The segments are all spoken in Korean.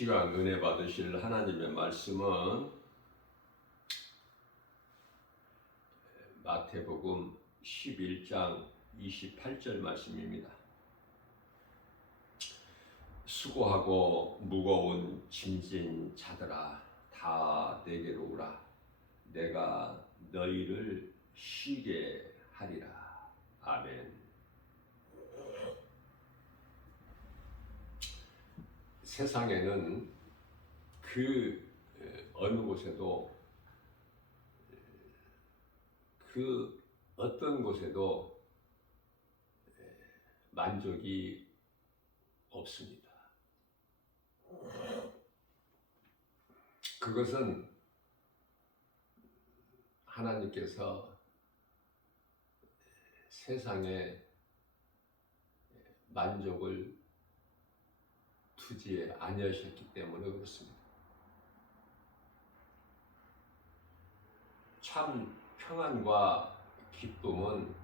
시간 은혜 받으실 하나님의 말씀은 마태복음 11장 28절 말씀입니다. 수고하고 무거운 짐진 자들아 다 내게로 오라. 내가 너희를 쉬게 하리라. 아멘. 세상에는 그 어느 곳에도 그 어떤 곳에도 만족이 없습니다. 그것은 하나님께서 세상에 만족을 두지 아니하셨기 때문에 그렇습니다. 참 평안과 기쁨은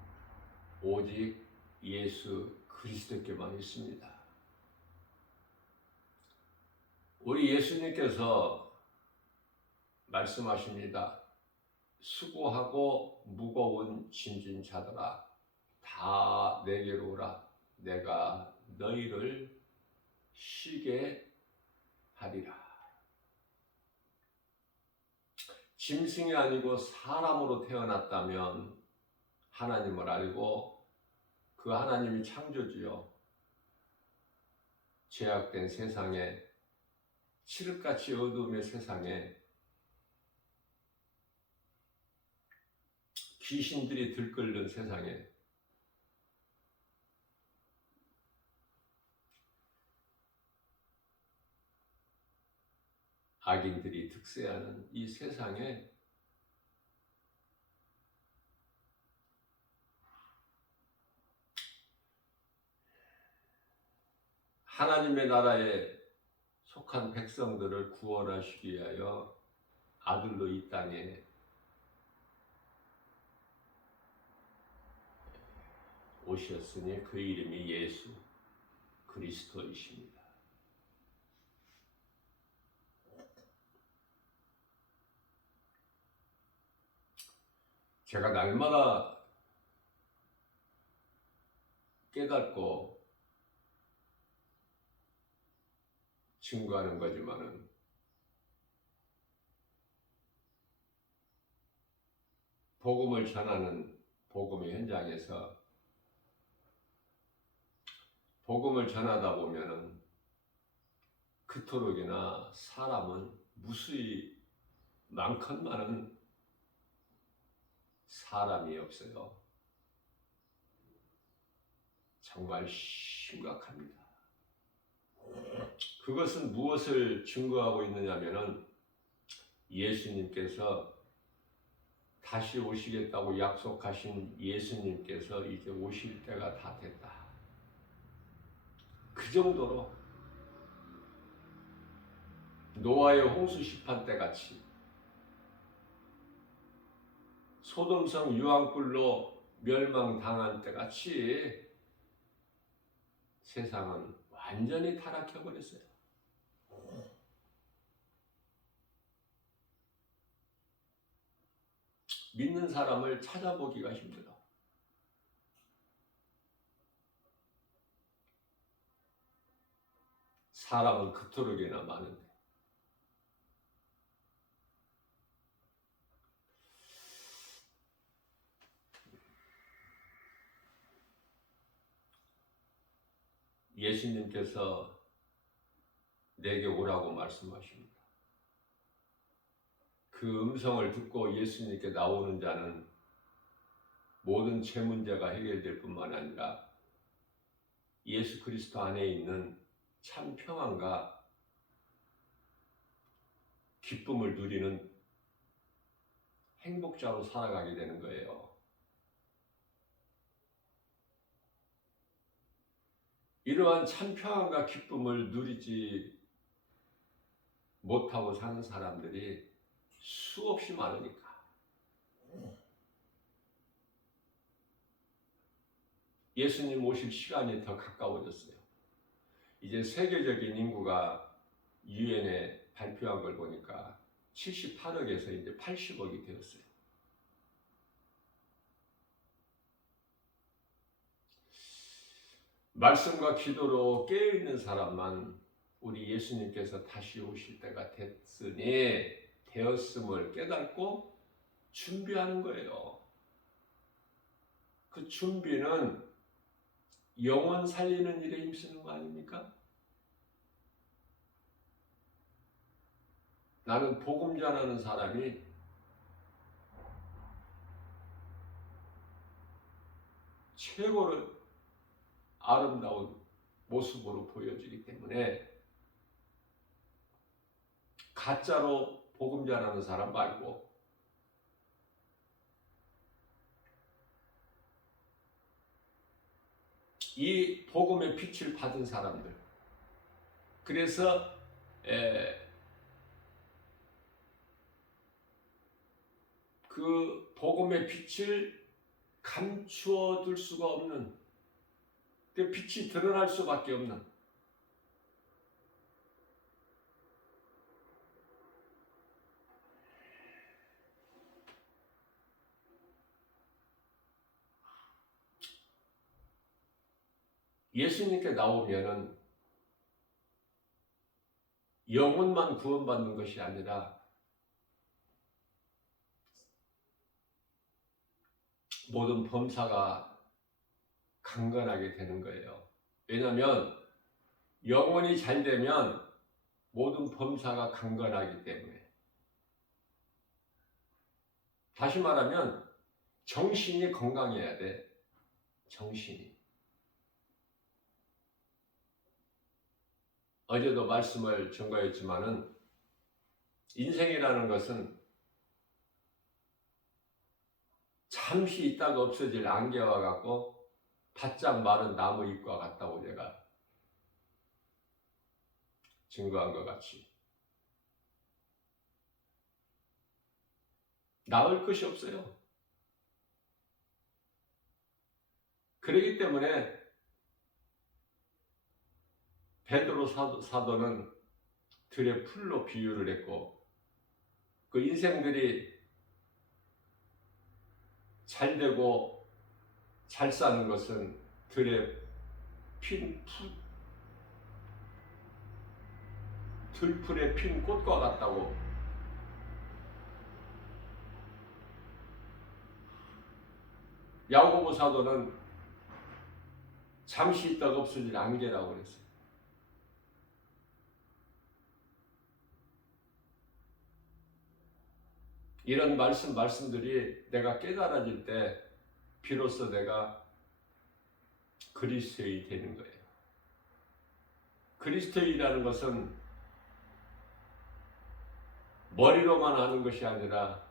오직 예수 그리스도께만 있습니다. 우리 예수님께서 말씀하십니다. 수고하고 무거운 짐진 자들아 다 내게로 오라. 내가 너희를 쉬게 하리라. 짐승이 아니고 사람으로 태어났다면 하나님을 알고 그 하나님이 창조주요 죄악된 세상에 칠흑같이 어두움의 세상에 귀신들이 들끓는 세상에 악인들이 득세하는 이 세상에 하나님의 나라에 속한 백성들을 구원하시기 위하여 아들로 이 땅에 오셨으니 그 이름이 예수 그리스도이십니다. 제가 날마다 깨닫고 증거하는 거지만은 복음을 전하는 복음의 현장에서 복음을 전하다 보면은 그토록이나 사람은 무수히 많건만은 사람이 없어요. 정말 심각합니다. 그것은 무엇을 증거하고 있느냐면은 예수님께서 다시 오시겠다고 약속하신 예수님께서 이제 오실 때가 다 됐다. 그 정도로 노아의 홍수 심판 때 같이 소돔성 유황불로 멸망당한 때 같이 세상은 완전히 타락해버렸어요. 믿는 사람을 찾아보기가 힘들어. 사람은 그토록이나 많은데. 예수님께서 내게 오라고 말씀하십니다. 그 음성을 듣고 예수님께 나오는 자는 모든 죄 문제가 해결될 뿐만 아니라 예수 그리스도 안에 있는 참 평안과 기쁨을 누리는 행복자로 살아가게 되는 거예요. 이러한 참 평안과 기쁨을 누리지 못하고 사는 사람들이 수없이 많으니까. 예수님 오실 시간이 더 가까워졌어요. 이제 세계적인 인구가 유엔에 발표한 걸 보니까 78억에서 이제 80억이 되었어요. 말씀과 기도로 깨어있는 사람만 우리 예수님께서 다시 오실 때가 되었음을 깨닫고 준비하는 거예요. 그 준비는 영혼 살리는 일에 힘쓰는 거 아닙니까? 나는 복음 전하는 사람이 최고로 아름다운 모습으로 보여지기 때문에 가짜로 복음 전하는 사람 말고 이 복음의 빛을 받은 사람들, 그래서 그 복음의 빛을 감추어 둘 수가 없는, 그 빛이 드러날 수밖에 없는, 예수님께 나오면은 영혼만 구원받는 것이 아니라 모든 범사가 강건하게 되는 거예요. 왜냐하면 영혼이 잘 되면 모든 범사가 강건하기 때문에. 다시 말하면 정신이 건강해야 돼. 정신이. 어제도 말씀을 전가했지만은 인생이라는 것은 잠시 있다가 없어질 안개와 같고 바짝 마른 나무 잎과 같다고 제가 증거한 것 같이 나을 것이 없어요. 그렇기 때문에 베드로 사도는 들의 풀로 비유를 했고, 그 인생들이 잘 되고 잘 사는 것은 들에 들풀에 핀 꽃과 같다고. 야고보 사도는 잠시 있다가 없어질 안개라고 그랬어요. 이런 말씀들이 내가 깨달아질 때 비로소 내가 그리스도인이 되는 거예요. 그리스도인이라는 것은 머리로만 아는 것이 아니라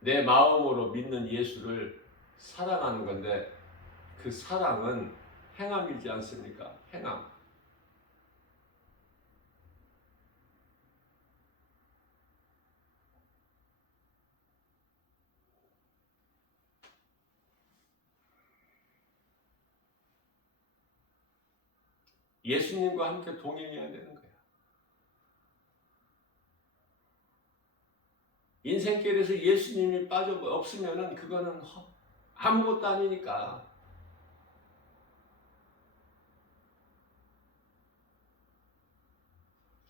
내 마음으로 믿는 예수를 사랑하는 건데, 그 사랑은 행함이지 않습니까? 행함. 예수님과 함께 동행해야 되는 거야. 인생길에서 예수님이 없으면은 그거는 아무것도 아니니까.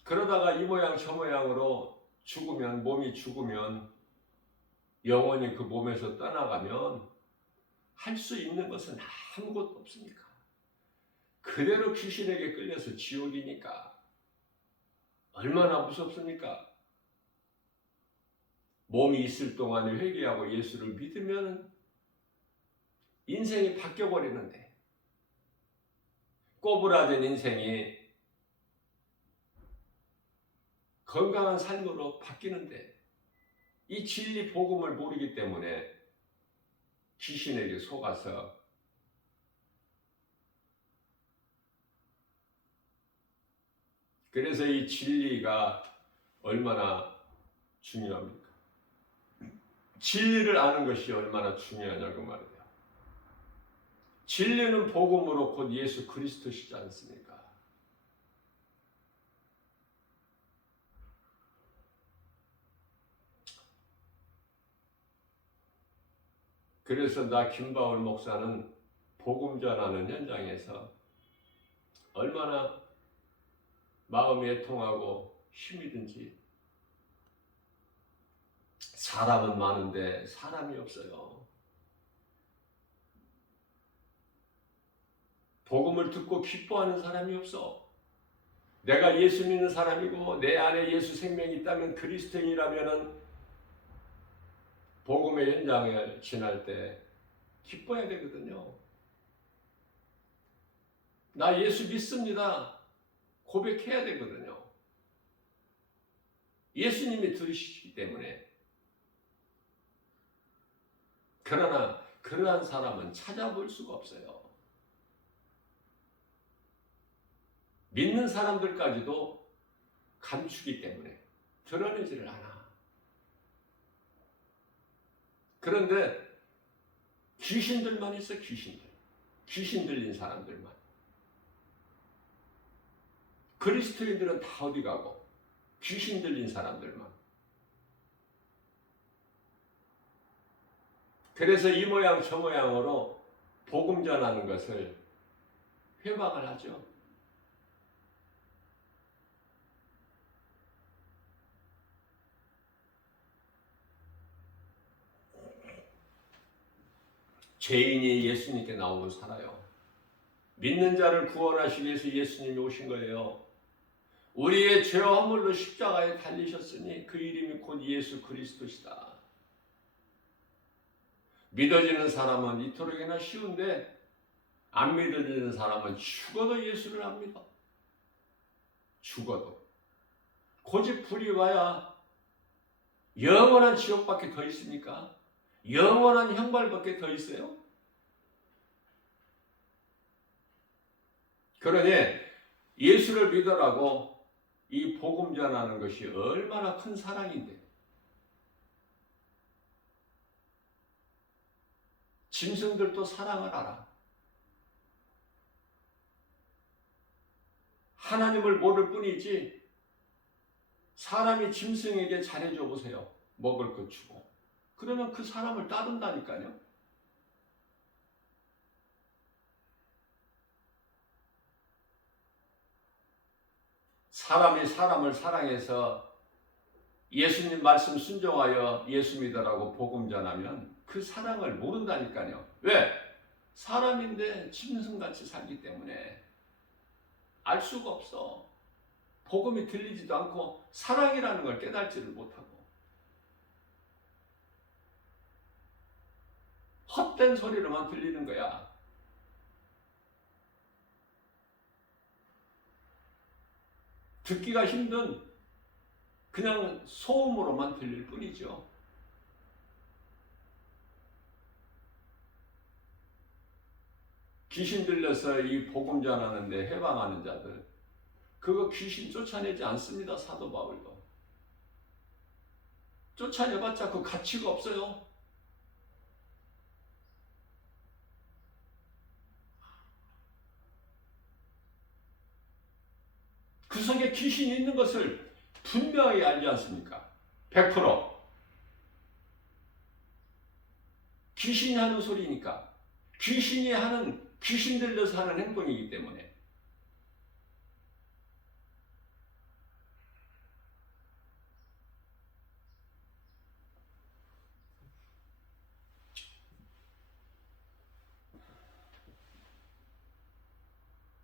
그러다가 이 모양 저 모양으로 몸이 죽으면, 영혼이 그 몸에서 떠나가면 할 수 있는 것은 아무것도 없으니까. 그대로 귀신에게 끌려서 지옥이니까. 얼마나 무섭습니까? 몸이 있을 동안에 회개하고 예수를 믿으면 인생이 바뀌어버리는데, 꼬부라진 인생이 건강한 삶으로 바뀌는데, 이 진리 복음을 모르기 때문에 귀신에게 속아서 그래서 이 진리가 얼마나 중요합니까? 진리를 아는 것이 얼마나 중요하냐고 말이에요. 진리는 복음으로 곧 예수 그리스도시지 않습니까? 그래서 나 김바울 목사는 복음 전하는 현장에서 얼마나 마음이 애통하고 힘이 든지, 사람은 많은데 사람이 없어요. 복음을 듣고 기뻐하는 사람이 없어. 내가 예수 믿는 사람이고 내 안에 예수 생명이 있다면, 그리스도인이라면 복음의 현장을 지날 때 기뻐해야 되거든요. 나 예수 믿습니다. 고백해야 되거든요. 예수님이 들으시기 때문에. 그러나 그러한 사람은 찾아볼 수가 없어요. 믿는 사람들까지도 감추기 때문에 드러내지를 않아. 그런데 귀신들만 있어, 귀신들. 귀신 들린 사람들만. 그리스도인들은 다 어디 가고 귀신 들린 사람들만. 그래서 이 모양 저 모양으로 복음 전하는 것을 회방을 하죠. 죄인이 예수님께 나오면 살아요. 믿는 자를 구원하시기 위해서 예수님이 오신 거예요. 우리의 죄와 허물로 십자가에 달리셨으니 그 이름이 곧 예수 그리스도시다. 믿어지는 사람은 이토록이나 쉬운데 안 믿어지는 사람은 죽어도 예수를 안 믿어. 죽어도. 고집 부리봐야 영원한 지옥밖에 더 있습니까? 영원한 형벌밖에 더 있어요? 그러니 예수를 믿으라고 이 복음 전하는 것이 얼마나 큰 사랑인데. 짐승들도 사랑을 알아. 하나님을 모를 뿐이지 사람이 짐승에게 잘해줘 보세요. 먹을 것 주고. 그러면 그 사람을 따른다니까요. 사람이 사람을 사랑해서 예수님 말씀 순종하여 예수 믿으라고 복음 전하면 그 사랑을 모른다니까요. 왜? 사람인데 짐승같이 살기 때문에 알 수가 없어. 복음이 들리지도 않고 사랑이라는 걸 깨달지를 못하고 헛된 소리로만 들리는 거야. 듣기가 힘든 그냥 소음으로만 들릴 뿐이죠. 귀신 들려서 이 복음 전하는데 해방하는 자들, 그거 귀신 쫓아내지 않습니다. 사도 바울도. 쫓아내봤자 그 가치가 없어요. 그 속에 귀신이 있는 것을 분명히 알지 않습니까? 100% 귀신이 하는 소리니까. 귀신이 하는, 귀신 들려서 하는 행동이기 때문에.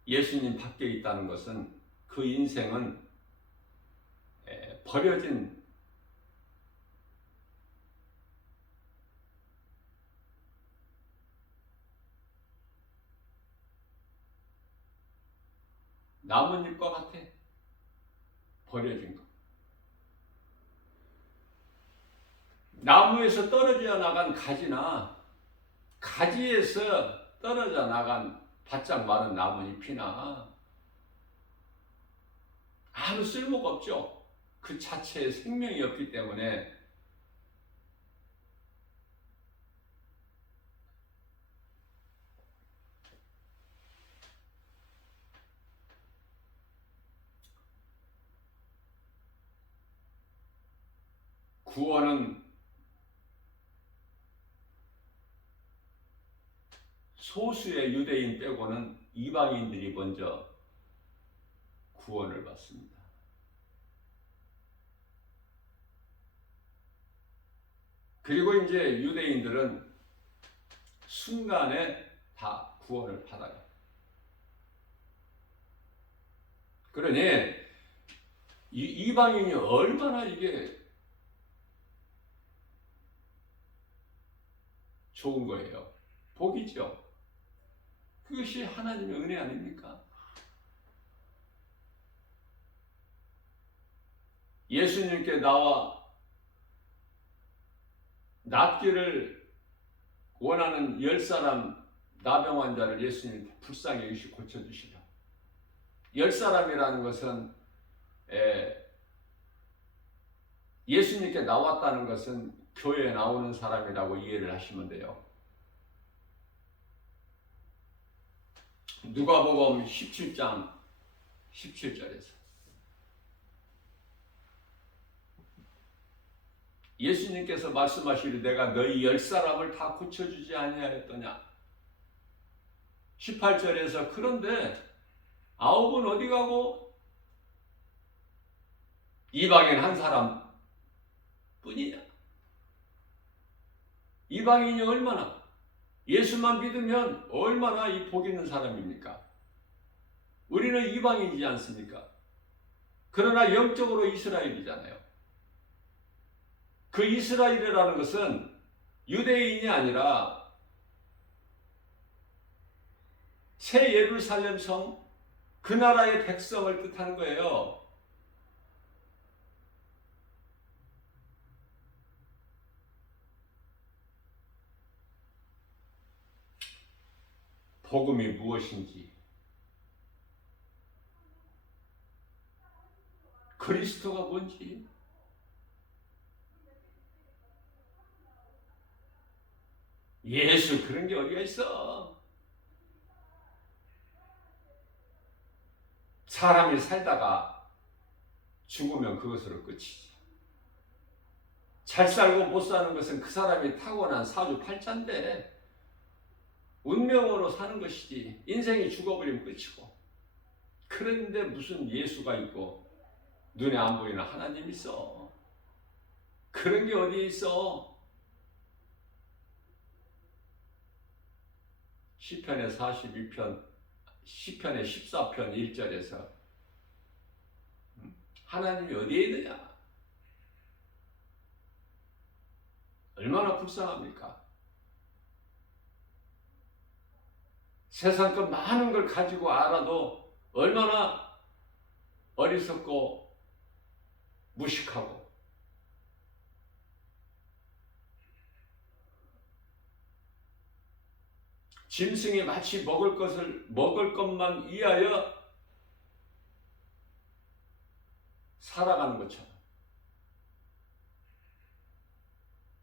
예수님 밖에 있다는 것은 그 인생은 버려진 나뭇잎과 같아. 버려진 거. 나무에서 떨어져 나간 가지나 가지에서 떨어져 나간 바짝 마른 나뭇잎이나 아무 쓸모가 없죠. 그 자체에 생명이 없기 때문에. 구원은 소수의 유대인 빼고는 이방인들이 먼저 구원을 받습니다. 그리고 이제 유대인들은 순간에 다 구원을 받아요. 그러니 이방인이 얼마나 이게 좋은 거예요. 복이죠. 그것이 하나님의 은혜 아닙니까? 예수님께 나와 낫기를 원하는 10사람 나병 환자를 예수님 불쌍히 여기시 고쳐주시라. 10사람이라는 것은 예수님께 나왔다는 것은 교회에 나오는 사람이라고 이해를 하시면 돼요. 누가복음 17장 17절에서 예수님께서 말씀하시기를 내가 너희 10사람을 다 고쳐주지 아니하였더냐. 18절에서 그런데 9은 어디 가고 이방인 한 사람 뿐이냐. 이방인이 얼마나 예수만 믿으면 얼마나 이 복 있는 사람입니까? 우리는 이방인이지 않습니까? 그러나 영적으로 이스라엘이잖아요. 그 이스라엘이라는 것은 유대인이 아니라 새 예루살렘 성, 그 나라의 백성을 뜻하는 거예요. 복음이 무엇인지, 그리스도가 뭔지, 예수 그런 게 어디가 있어? 사람이 살다가 죽으면 그것으로 끝이지. 잘 살고 못 사는 것은 그 사람이 타고난 사주팔자인데 운명으로 사는 것이지. 인생이 죽어버리면 끝이고. 그런데 무슨 예수가 있고 눈에 안 보이는 하나님이 있어. 그런 게 어디에 있어? 시편의 42편, 시편의 14편 1절에서 하나님이 어디에 있느냐? 얼마나 불쌍합니까? 세상 그 많은 걸 가지고 알아도 얼마나 어리석고 무식하고 짐승이 마치 먹을 것만 위하여 살아가는 것처럼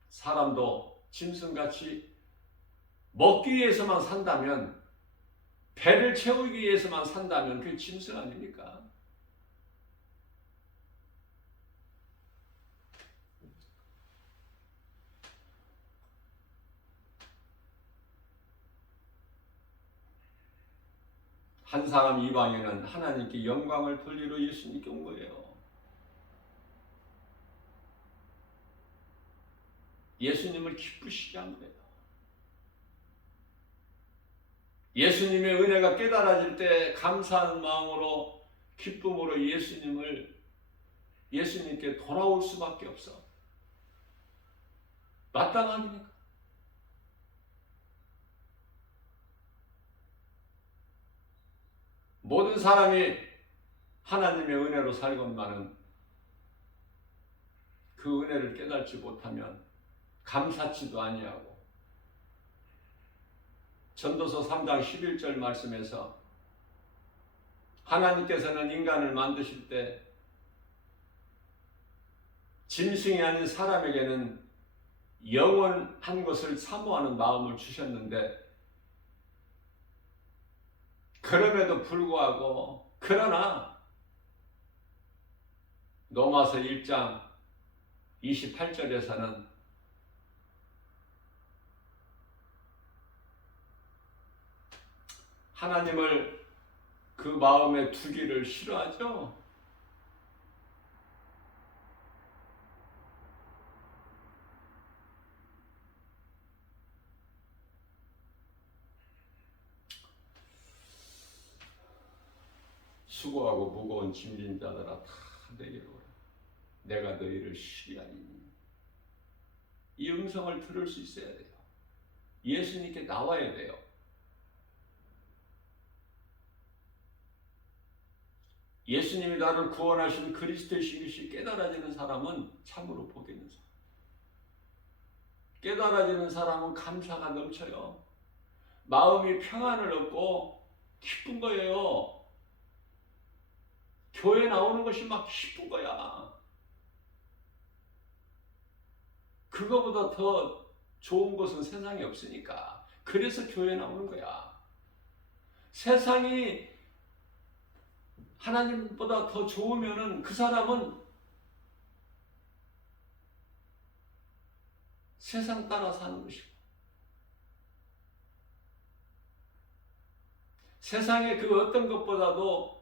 사람도 짐승같이 먹기 위해서만 산다면, 배를 채우기 위해서만 산다면 그게 짐승 아닙니까? 한 사람 이방인은 하나님께 영광을 돌리러 예수님께 온 거예요. 예수님을 기쁘시게 한 거예요. 예수님의 은혜가 깨달아질 때 감사하는 마음으로 기쁨으로 예수님께 돌아올 수밖에 없어. 마땅합니까? 모든 사람이 하나님의 은혜로 살건만은 그 은혜를 깨닫지 못하면 감사치도 아니하고, 전도서 3장 11절 말씀에서 하나님께서는 인간을 만드실 때 짐승이 아닌 사람에게는 영원한 것을 사모하는 마음을 주셨는데, 그럼에도 불구하고 그러나 로마서 1장 28절에서는 하나님을 그 마음에 두기를 싫어하죠. 수고하고 무거운 짐진 자들아 다 내게로 오라. 내가 너희를 쉬리하리니. 이 음성을 들을 수 있어야 돼요. 예수님께 나와야 돼요. 예수님이 나를 구원하신 그리스도이신 것이 깨달아지는 사람은 참으로 복이 있는 사람. 깨달아지는 사람은 감사가 넘쳐요. 마음이 평안을 얻고 기쁜 거예요. 교회 나오는 것이 막 기쁜 거야. 그거보다 더 좋은 것은 세상에 없으니까. 그래서 교회 나오는 거야. 세상이 하나님보다 더 좋으면은 그 사람은 세상 따라 사는 것이고, 세상의 그 어떤 것보다도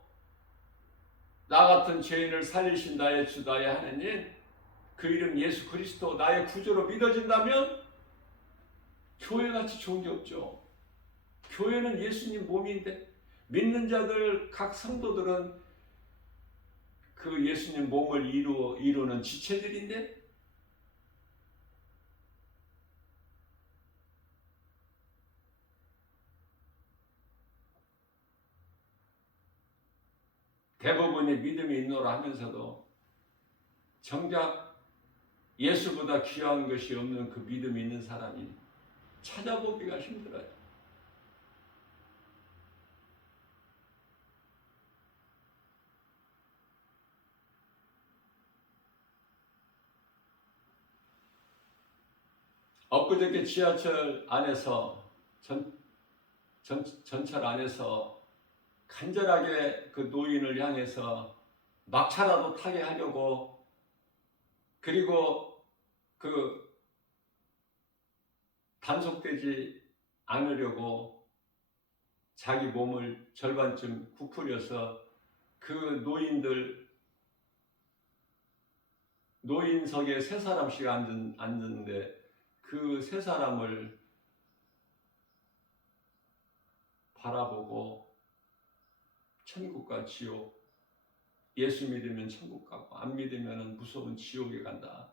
나 같은 죄인을 살리신 나의 주 나의 하나님, 그 이름 예수 그리스도 나의 구주로 믿어진다면 교회같이 좋은 게 없죠. 교회는 예수님 몸인데, 믿는 자들 각 성도들은 그 예수님 몸을 이루는 지체들인데, 대부분이 믿음이 있노라 하면서도 정작 예수보다 귀한 것이 없는 그 믿음이 있는 사람이 찾아보기가 힘들어요. 엊그저께 지하철 안에서 전철 안에서 간절하게 그 노인을 향해서 막차라도 타게 하려고, 그리고 그 단속되지 않으려고 자기 몸을 절반쯤 구부려서 그 노인석에 세 사람씩 앉는데 그 세 사람을 바라보고 천국과 지옥, 예수 믿으면 천국 가고 안 믿으면 무서운 지옥에 간다.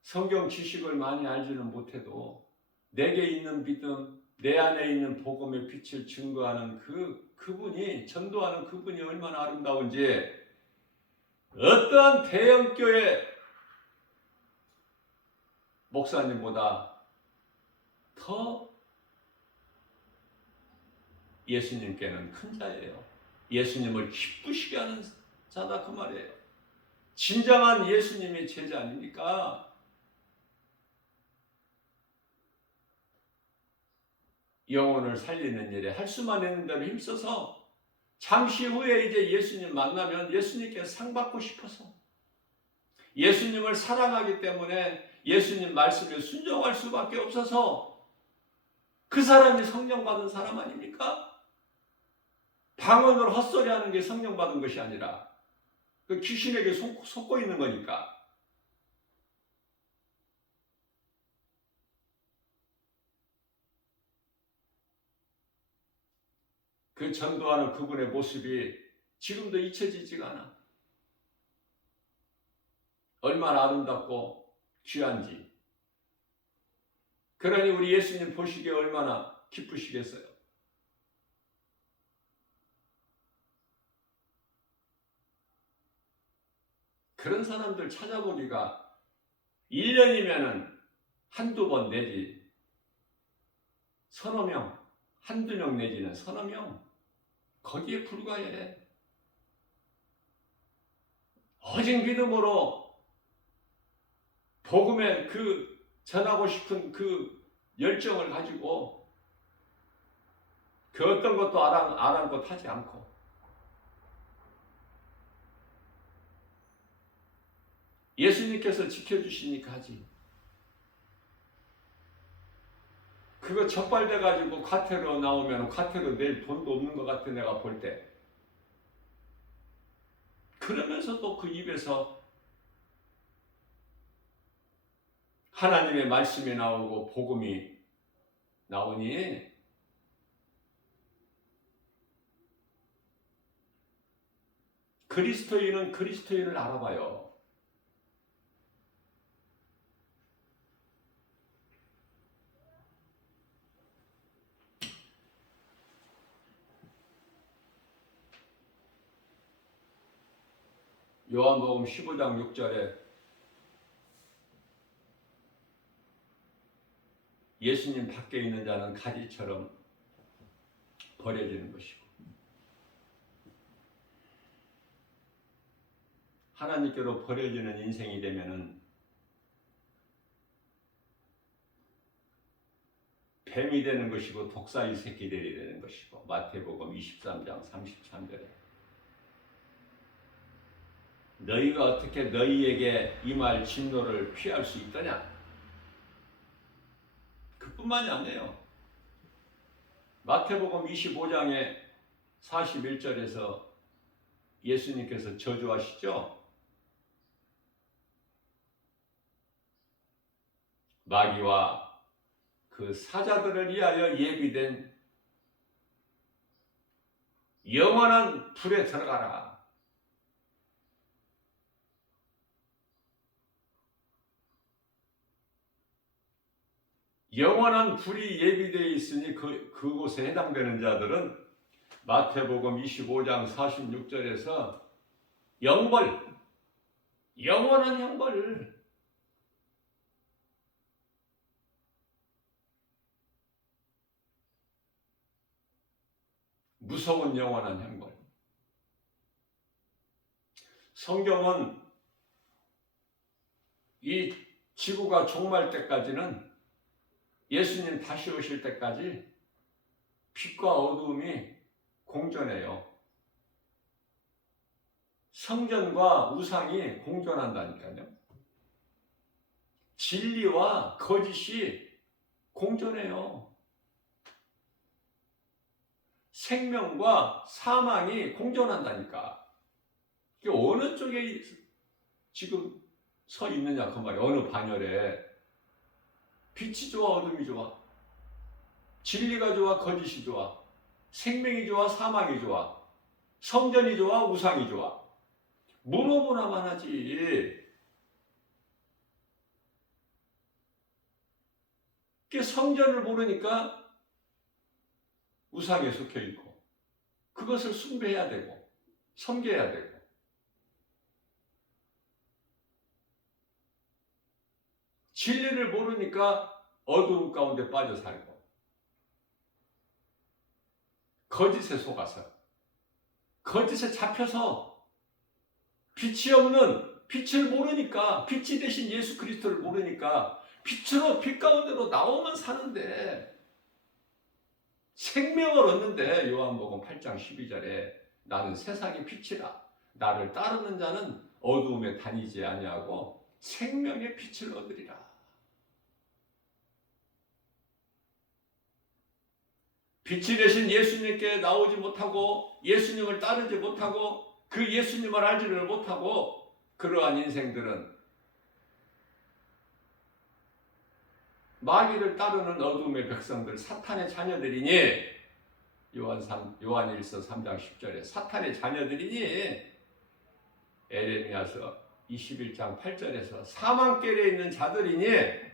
성경 지식을 많이 알지는 못해도 내게 있는 믿음, 내 안에 있는 복음의 빛을 증거하는 그분이, 전도하는 그분이 얼마나 아름다운지, 어떠한 대형교회 목사님보다 더 예수님께는 큰 자예요. 예수님을 기쁘시게 하는 자다 그 말이에요. 진정한 예수님의 제자 아닙니까? 영혼을 살리는 일에 할 수만 있는 대로 힘써서 잠시 후에 이제 예수님 만나면 예수님께 상 받고 싶어서, 예수님을 사랑하기 때문에 예수님 말씀에 순종할 수밖에 없어서 그 사람이 성령 받은 사람 아닙니까? 방언으로 헛소리하는 게 성령 받은 것이 아니라 그 귀신에게 속고 있는 거니까. 그 전도하는 그분의 모습이 지금도 잊혀지지가 않아. 얼마나 아름답고 귀한지. 그러니 우리 예수님 보시기에 얼마나 기쁘시겠어요. 그런 사람들 찾아보기가 1년이면은 한두 번 내지 서너 명, 한두 명 내지는 서너 명, 거기에 불과해. 오직 믿음으로 복음에 그 전하고 싶은 그 열정을 가지고 그 어떤 것도 아랑곳하지 않고 예수님께서 지켜주시니까 하지. 그거 적발돼가지고 과태료 나오면 과태료 낼 돈도 없는 것 같아, 내가 볼 때. 그러면서도 그 입에서 하나님의 말씀이 나오고 복음이 나오니 그리스도인은 그리스도인을 알아봐요. 요한복음 15장 6절에 예수님 밖에 있는 자는 가지처럼 버려지는 것이고 하나님께로 버려지는 인생이 되면은 뱀이 되는 것이고 독사의 새끼들이 되는 것이고 마태복음 23장 33절에 너희가 어떻게 너희에게 임할 진노를 피할 수 있더냐? 그뿐만이 아니에요. 마태복음 25장에 41절에서 예수님께서 저주하시죠? 마귀와 그 사자들을 위하여 예비된 영원한 불에 들어가라. 영원한 불이 예비되어 있으니 그곳에 해당되는 자들은 마태복음 25장 46절에서 영벌, 영원한 형벌, 무서운 영원한 형벌. 성경은 이 지구가 종말 때까지는 예수님 다시 오실 때까지 빛과 어두움이 공존해요. 성전과 우상이 공존한다니까요. 진리와 거짓이 공존해요. 생명과 사망이 공존한다니까. 이게 어느 쪽에 지금 서 있느냐 그 말이에요. 어느 반열에. 빛이 좋아 어둠이 좋아? 진리가 좋아 거짓이 좋아? 생명이 좋아 사망이 좋아? 성전이 좋아 우상이 좋아? 무너무나만 하지. 성전을 모르니까 우상에 속해 있고 그것을 숭배해야 되고 섬겨야 되고 진리를 모르니까 어두움 가운데 빠져 살고 거짓에 속아서 거짓에 잡혀서 빛이 없는 빛을 모르니까 빛이 되신 예수 그리스도를 모르니까 빛으로 빛 가운데로 나오면 사는데 생명을 얻는데 요한복음 8장 12절에 나는 세상의 빛이라 나를 따르는 자는 어두움에 다니지 아니하고 생명의 빛을 얻으리라. 빛이 되신 예수님께 나오지 못하고 예수님을 따르지 못하고 그 예수님을 알지를 못하고 그러한 인생들은 마귀를 따르는 어둠의 백성들 사탄의 자녀들이니 요한일서 3장 10절에 사탄의 자녀들이니 에레미야서 21장 8절에서 사망결에 있는 자들이니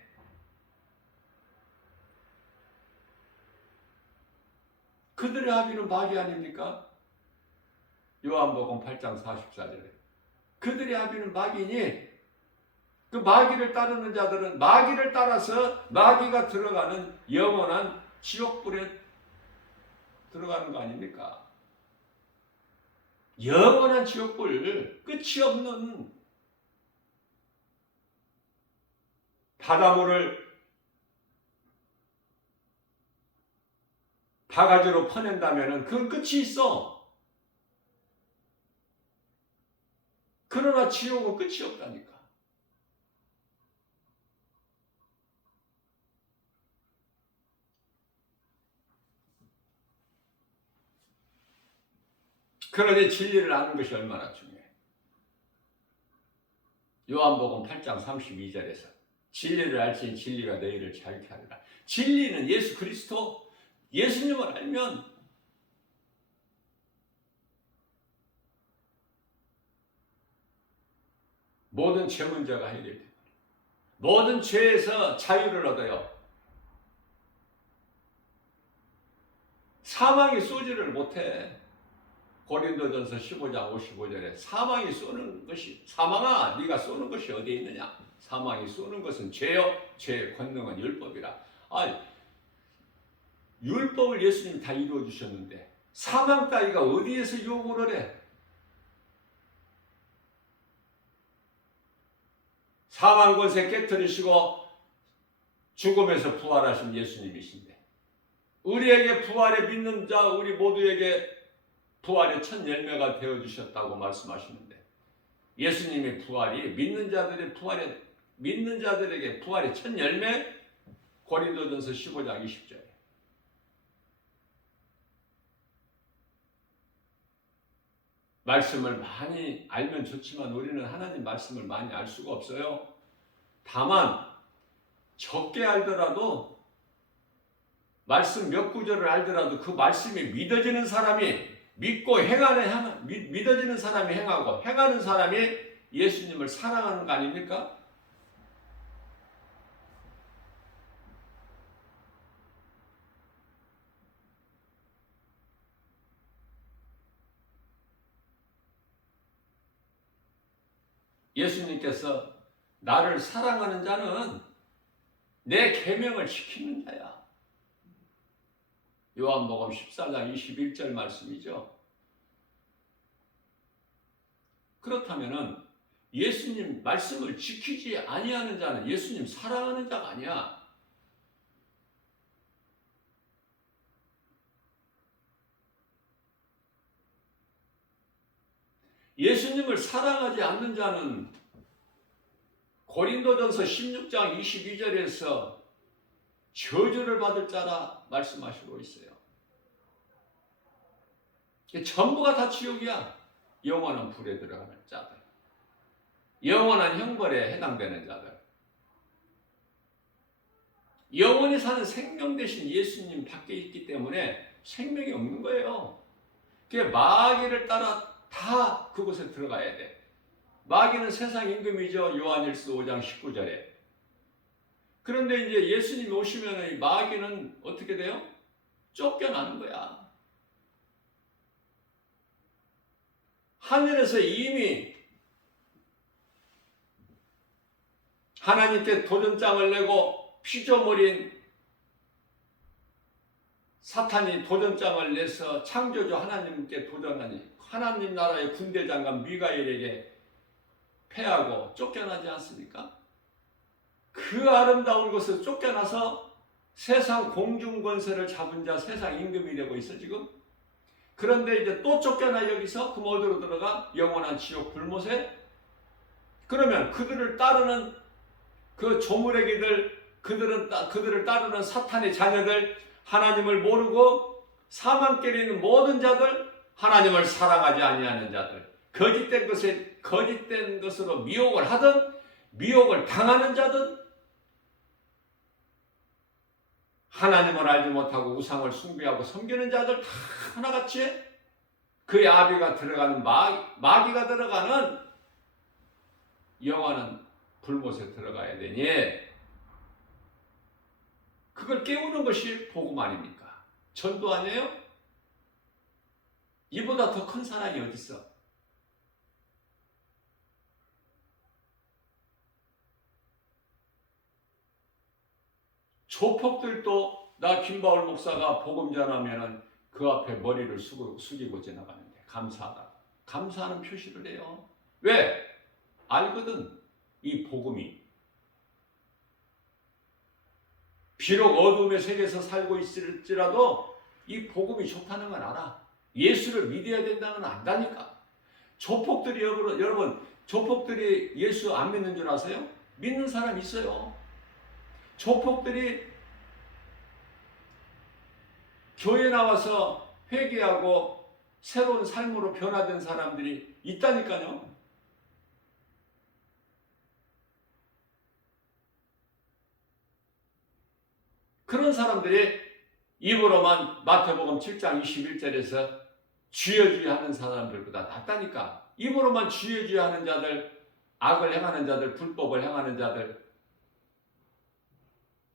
그들의 합의는 마귀 아닙니까? 요한복음 8장 44절에 그들의 합의는 마귀니 그 마귀를 따르는 자들은 마귀를 따라서 마귀가 들어가는 영원한 지옥불에 들어가는 거 아닙니까? 영원한 지옥불, 끝이 없는 바닷물을 바가지로 퍼낸다면 그건 끝이 있어. 그러나 지옥은 끝이 없다니까. 그러니 진리를 아는 것이 얼마나 중요해. 요한복음 8장 32절에서 진리를 알지니 진리가 너희를 자유케 하리라. 진리는 예수 그리스도, 예수님을 알면 모든 죄 문제가 해결됩니다. 모든 죄에서 자유를 얻어요. 사망이 쏘지를 못해. 고린도전서 15장 55절에 사망이 쏘는 것이, 사망아 네가 쏘는 것이 어디에 있느냐. 사망이 쏘는 것은 죄요, 죄의 권능은 율법이라. 율법을 예수님이 다 이루어 주셨는데 사망 따위가 어디에서 요구를 해? 사망 권세 깨뜨리시고 죽음에서 부활하신 예수님이신데, 우리에게 부활에 믿는 자, 우리 모두에게 부활의 첫 열매가 되어주셨다고 말씀하시는데, 예수님의 부활이 믿는 자들에게 부활의 첫 열매, 고린도전서 15장 20절. 말씀을 많이 알면 좋지만 우리는 하나님 말씀을 많이 알 수가 없어요. 다만 적게 알더라도, 말씀 몇 구절을 알더라도 그 말씀이 믿어지는 사람이 믿고 믿어지는 사람이 행하고, 행하는 사람이 예수님을 사랑하는 거 아닙니까? 예수님께서 나를 사랑하는 자는 내 계명을 지키는 자야. 요한복음 14장 21절 말씀이죠. 그렇다면은 예수님 말씀을 지키지 아니하는 자는 예수님 사랑하는 자가 아니야. 예수님을 사랑하지 않는 자는 고린도전서 16장 22절에서 저주를 받을 자라 말씀하시고 있어요. 전부가 다 지옥이야. 영원한 불에 들어가는 자들, 영원한 형벌에 해당되는 자들, 영원히 사는 생명 대신 예수님 밖에 있기 때문에 생명이 없는 거예요. 그게 마귀를 따라 다 그곳에 들어가야 돼. 마귀는 세상 임금이죠. 요한일서 5장 19절에. 그런데 이제 예수님이 오시면 이 마귀는 어떻게 돼요? 쫓겨나는 거야. 하늘에서 이미 하나님께 도전장을 내고 피조물인 사탄이 도전장을 내서 창조주 하나님께 도전하니, 하나님 나라의 군대 장관 미가엘에게 패하고 쫓겨나지 않습니까? 그 아름다운 곳에서 쫓겨나서 세상 공중 권세를 잡은 자, 세상 임금이 되고 있어 지금. 그런데 이제 또 쫓겨나 여기서. 그럼 어디로 들어가? 영원한 지옥 불못에. 그러면 그들을 따르는 그 조물애기들, 그들을 따르는 사탄의 자녀들, 하나님을 모르고 사망길에 있는 모든 자들, 하나님을 사랑하지 아니하는 자들, 거짓된 것으로 미혹을 하든 미혹을 당하는 자든, 하나님을 알지 못하고 우상을 숭배하고 섬기는 자들, 다 하나같이 그의 아비가 들어가는 마귀가 들어가는 영원한 불못에 들어가야 되니, 그걸 깨우는 것이 복음 아닙니까? 전도 아니에요? 이보다 더 큰 사랑이 어디 있어? 조폭들도 나 김바울 목사가 복음 전하면은 그 앞에 머리를 숙이고 지나가는데 감사하다. 감사하는 표시를 해요. 왜? 알거든. 이 복음이 비록 어둠의 세계에서 살고 있을지라도 이 복음이 좋다는 건 알아. 예수를 믿어야 된다는 건 안다니까. 조폭들이, 여러분 조폭들이 예수 안 믿는 줄 아세요? 믿는 사람 있어요. 조폭들이 교회 나와서 회개하고 새로운 삶으로 변화된 사람들이 있다니까요. 그런 사람들이 입으로만 마태복음 7장 21절에서 주여 주여 하는 사람들보다 낫다니까. 입으로만 주여 주여 하는 자들, 악을 행하는 자들, 불법을 행하는 자들,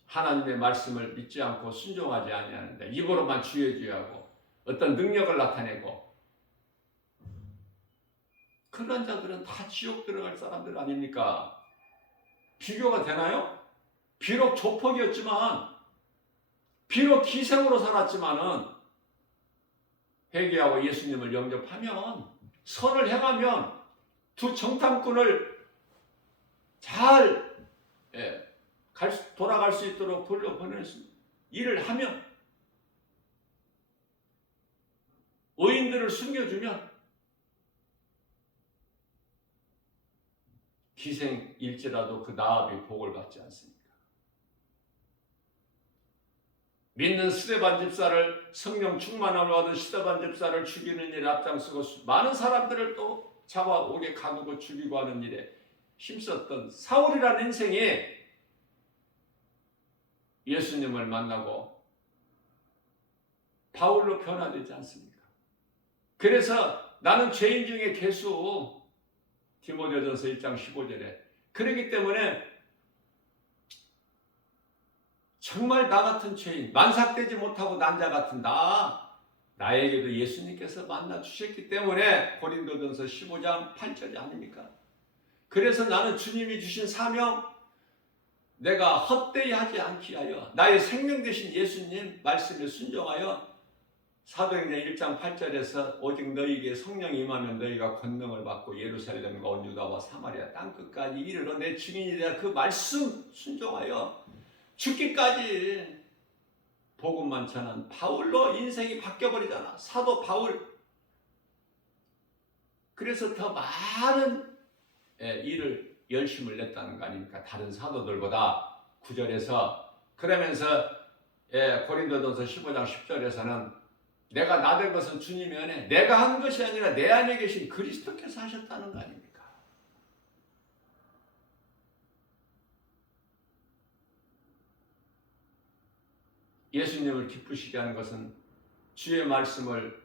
하나님의 말씀을 믿지 않고 순종하지 아니하는데 입으로만 주여 주여 하고 어떤 능력을 나타내고, 그런 자들은 다 지옥 들어갈 사람들 아닙니까? 비교가 되나요? 비록 조폭이었지만, 비록 기생으로 살았지만은 회개하고 예수님을 영접하면, 선을 행하면, 두 정탐꾼을 잘 돌아갈 수 있도록 돌려보낼 일을 하면, 의인들을 숨겨주면 기생일지라도 그 나압이 복을 받지 않습니까? 믿는 스데반 집사를, 성령 충만함을 받은 스데반 집사를 죽이는 일에 앞장서고 많은 사람들을 또 잡아오게 가두고 죽이고 하는 일에 힘썼던 사울이라는 인생이 예수님을 만나고 바울로 변화되지 않습니까? 그래서 나는 죄인 중에 괴수, 디모데전서 1장 15절에. 그렇기 때문에 정말 나 같은 죄인, 만삭되지 못하고 난자 같은 나에게도 예수님께서 만나 주셨기 때문에 고린도전서 15장 8절이 아닙니까? 그래서 나는 주님이 주신 사명, 내가 헛되이 하지 않기 위하여 나의 생명 되신 예수님 말씀에 순종하여 사도행전 1장 8절에서 오직 너희에게 성령이 임하면 너희가 권능을 받고 예루살렘과 온 유다와 사마리아 땅끝까지 이르러 내 증인이 되어 그 말씀 순종하여 죽기까지 복음만 전한 바울로 인생이 바뀌어버리잖아. 사도 바울. 그래서 더 많은 일을 열심을 냈다는 거 아닙니까? 다른 사도들보다. 9절에서 그러면서 고린도전서 15장 10절에서는 내가 나된 것은 주님의 은혜, 내가 한 것이 아니라 내 안에 계신 그리스도께서 하셨다는 거 아닙니까? 예수님을 기쁘시게 하는 것은 주의 말씀을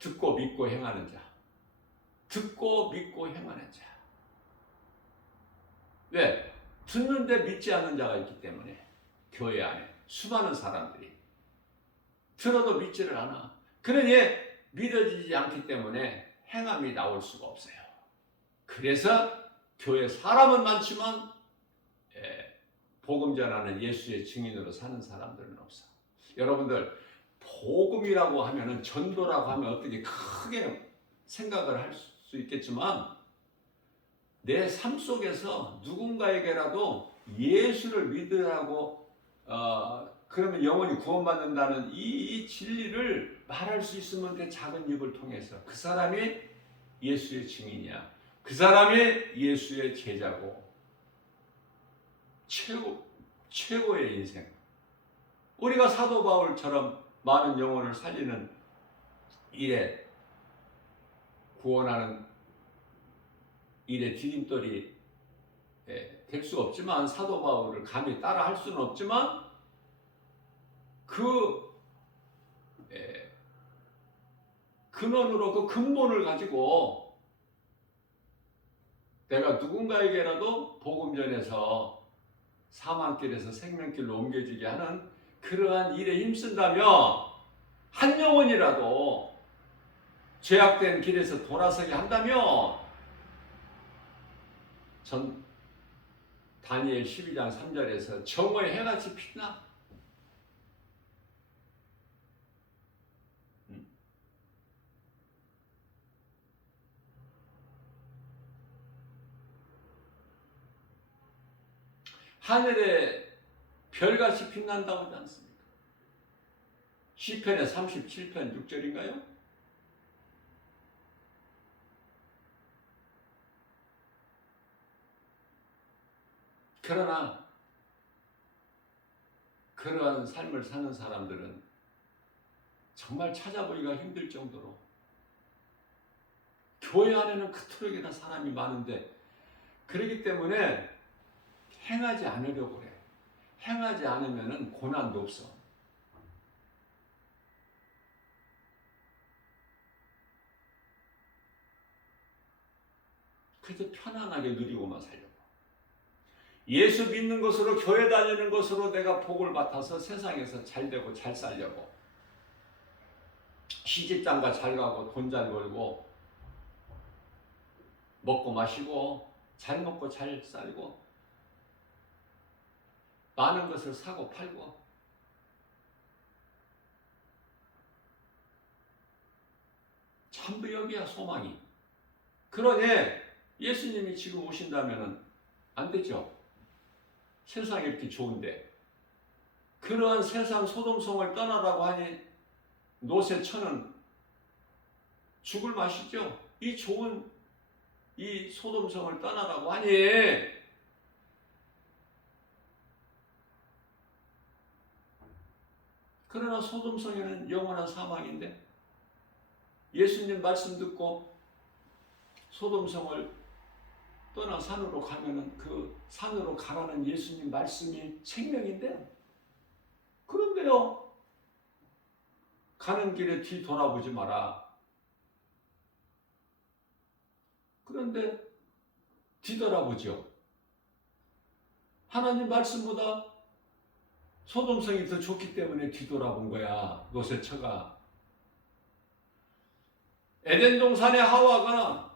듣고 믿고 행하는 자, 듣고 믿고 행하는 자. 왜? 듣는데 믿지 않는 자가 있기 때문에. 교회 안에 수많은 사람들이 들어도 믿지를 않아. 그러니 믿어지지 않기 때문에 행함이 나올 수가 없어요. 그래서 교회 사람은 많지만 복음 전하는 예수의 증인으로 사는 사람들은 없어. 여러분들, 복음이라고 하면은, 전도라고 하면 어떻게 크게 생각을 할 수 있겠지만, 내 삶 속에서 누군가에게라도 예수를 믿으라고 그러면 영원히 구원받는다는 이 진리를 말할 수 있으면 그 작은 입을 통해서 그 사람이 예수의 증인이야. 그 사람이 예수의 제자고 최고의 인생. 우리가 사도 바울처럼 많은 영혼을 살리는 일에, 구원하는 일에 디딤돌이 될 수 없지만, 사도 바울을 감히 따라 할 수는 없지만, 그 근원으로 그 근본을 가지고 내가 누군가에게라도 복음 전해서 사망길에서 생명길로 옮겨지게 하는 그러한 일에 힘쓴다면, 한 영혼이라도 죄악된 길에서 돌아서게 한다면, 다니엘 12장 3절에서 정오의 해같이 빛나. 하늘에 별같이 빛난다고 하지 않습니까? 시편의 37편 6절인가요? 그러나 그러한 삶을 사는 사람들은 정말 찾아보기가 힘들 정도로 교회 안에는 그토록이나 사람이 많은데 그렇기 때문에 행하지 않으려고 그래. 행하지 않으면 고난도 없어. 그래서 편안하게 누리고만 살려고. 예수 믿는 것으로 교회 다니는 것으로 내가 복을 받아서 세상에서 잘 되고 잘 살려고. 시집장가 잘 가고 돈 잘 벌고 먹고 마시고 잘 먹고 잘 살고 많은 것을 사고 팔고 전부 여기야 소망이. 그러니 예수님이 지금 오신다면 안 되죠. 세상이 이렇게 좋은데 그러한 세상 소돔성을 떠나라고 하니 노새처는 죽을 맛이죠. 이 좋은 이 소돔성을 떠나라고 하니 그러나 소돔성에는 영원한 사망인데 예수님 말씀 듣고 소돔성을 떠나 산으로 가면은 그 산으로 가라는 예수님 말씀이 생명인데 그런데요 가는 길에 뒤 돌아보지 마라. 그런데 뒤돌아보죠. 하나님 말씀보다 소돔성이 더 좋기 때문에 뒤돌아본 거야. 노새처가. 에덴 동산의 하와가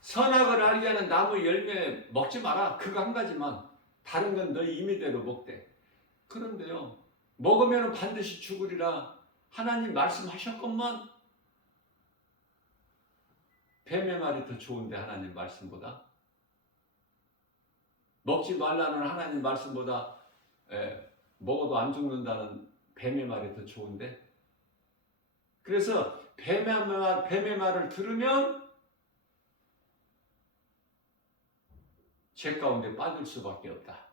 선악을 알게 하는 나무 열매 먹지 마라. 그거 한 가지만. 다른 건 너희 임의대로 먹되. 그런데요. 먹으면 반드시 죽으리라. 하나님 말씀하셨건만 뱀의 말이 더 좋은데 하나님 말씀보다. 먹지 말라는 하나님 말씀보다 먹어도 안 죽는다는 뱀의 말이 더 좋은데. 그래서 뱀의 말을 들으면 죄 가운데 빠질 수밖에 없다.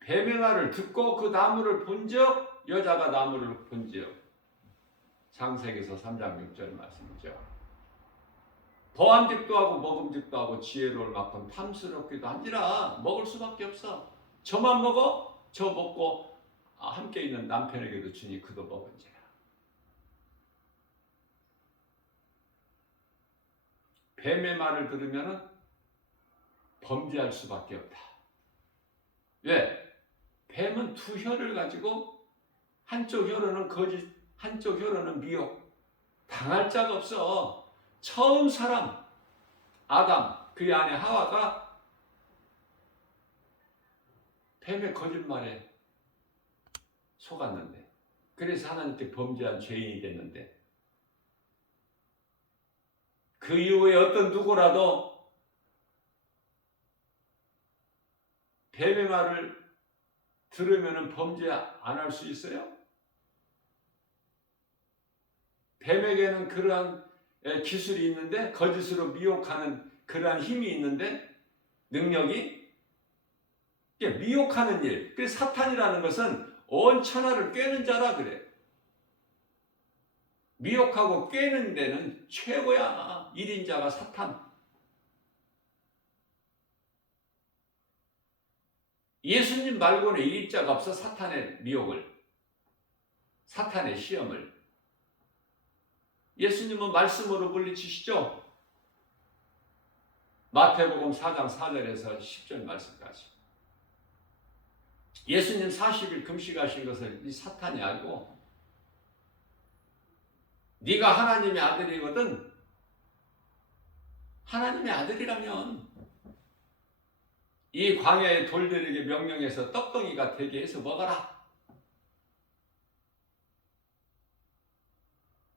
뱀의 말을 듣고 그 나무를 본즉 여자가 나무를 본즉 창세기서 3장 6절 말씀이죠. 보암직도 하고 먹음직도 하고 지혜로울 만큼 탐스럽기도 한지라 먹을 수밖에 없어. 저만 먹어? 저 먹고 함께 있는 남편에게도 주니 그도 먹은지라. 뱀의 말을 들으면 범죄할 수밖에 없다. 왜? 뱀은 두 혀를 가지고 한쪽 혀로는 거짓, 한쪽 혀로는 미혹. 당할 자가 없어. 처음 사람 아담 그 안에 하와가 뱀의 거짓말에 속았는데 그래서 하나님께 범죄한 죄인이 됐는데 그 이후에 어떤 누구라도 뱀의 말을 들으면 범죄 안 할 수 있어요? 뱀에게는 그러한 기술이 있는데 거짓으로 미혹하는 그러한 힘이 있는데 능력이 미혹하는 일. 그래서 사탄이라는 것은 온 천하를 꿰는 자라 그래. 미혹하고 꿰는 데는 최고야. 1인자가 사탄. 예수님 말고는 1인자가 없어. 사탄의 미혹을, 사탄의 시험을. 예수님은 말씀으로 물리치시죠. 마태복음 4장 4절에서 10절 말씀까지. 예수님 40일 금식하신 것을 이 사탄이 알고 네가 하나님의 아들이거든. 하나님의 아들이라면 이 광야의 돌들에게 명령해서 떡덩이가 되게 해서 먹어라.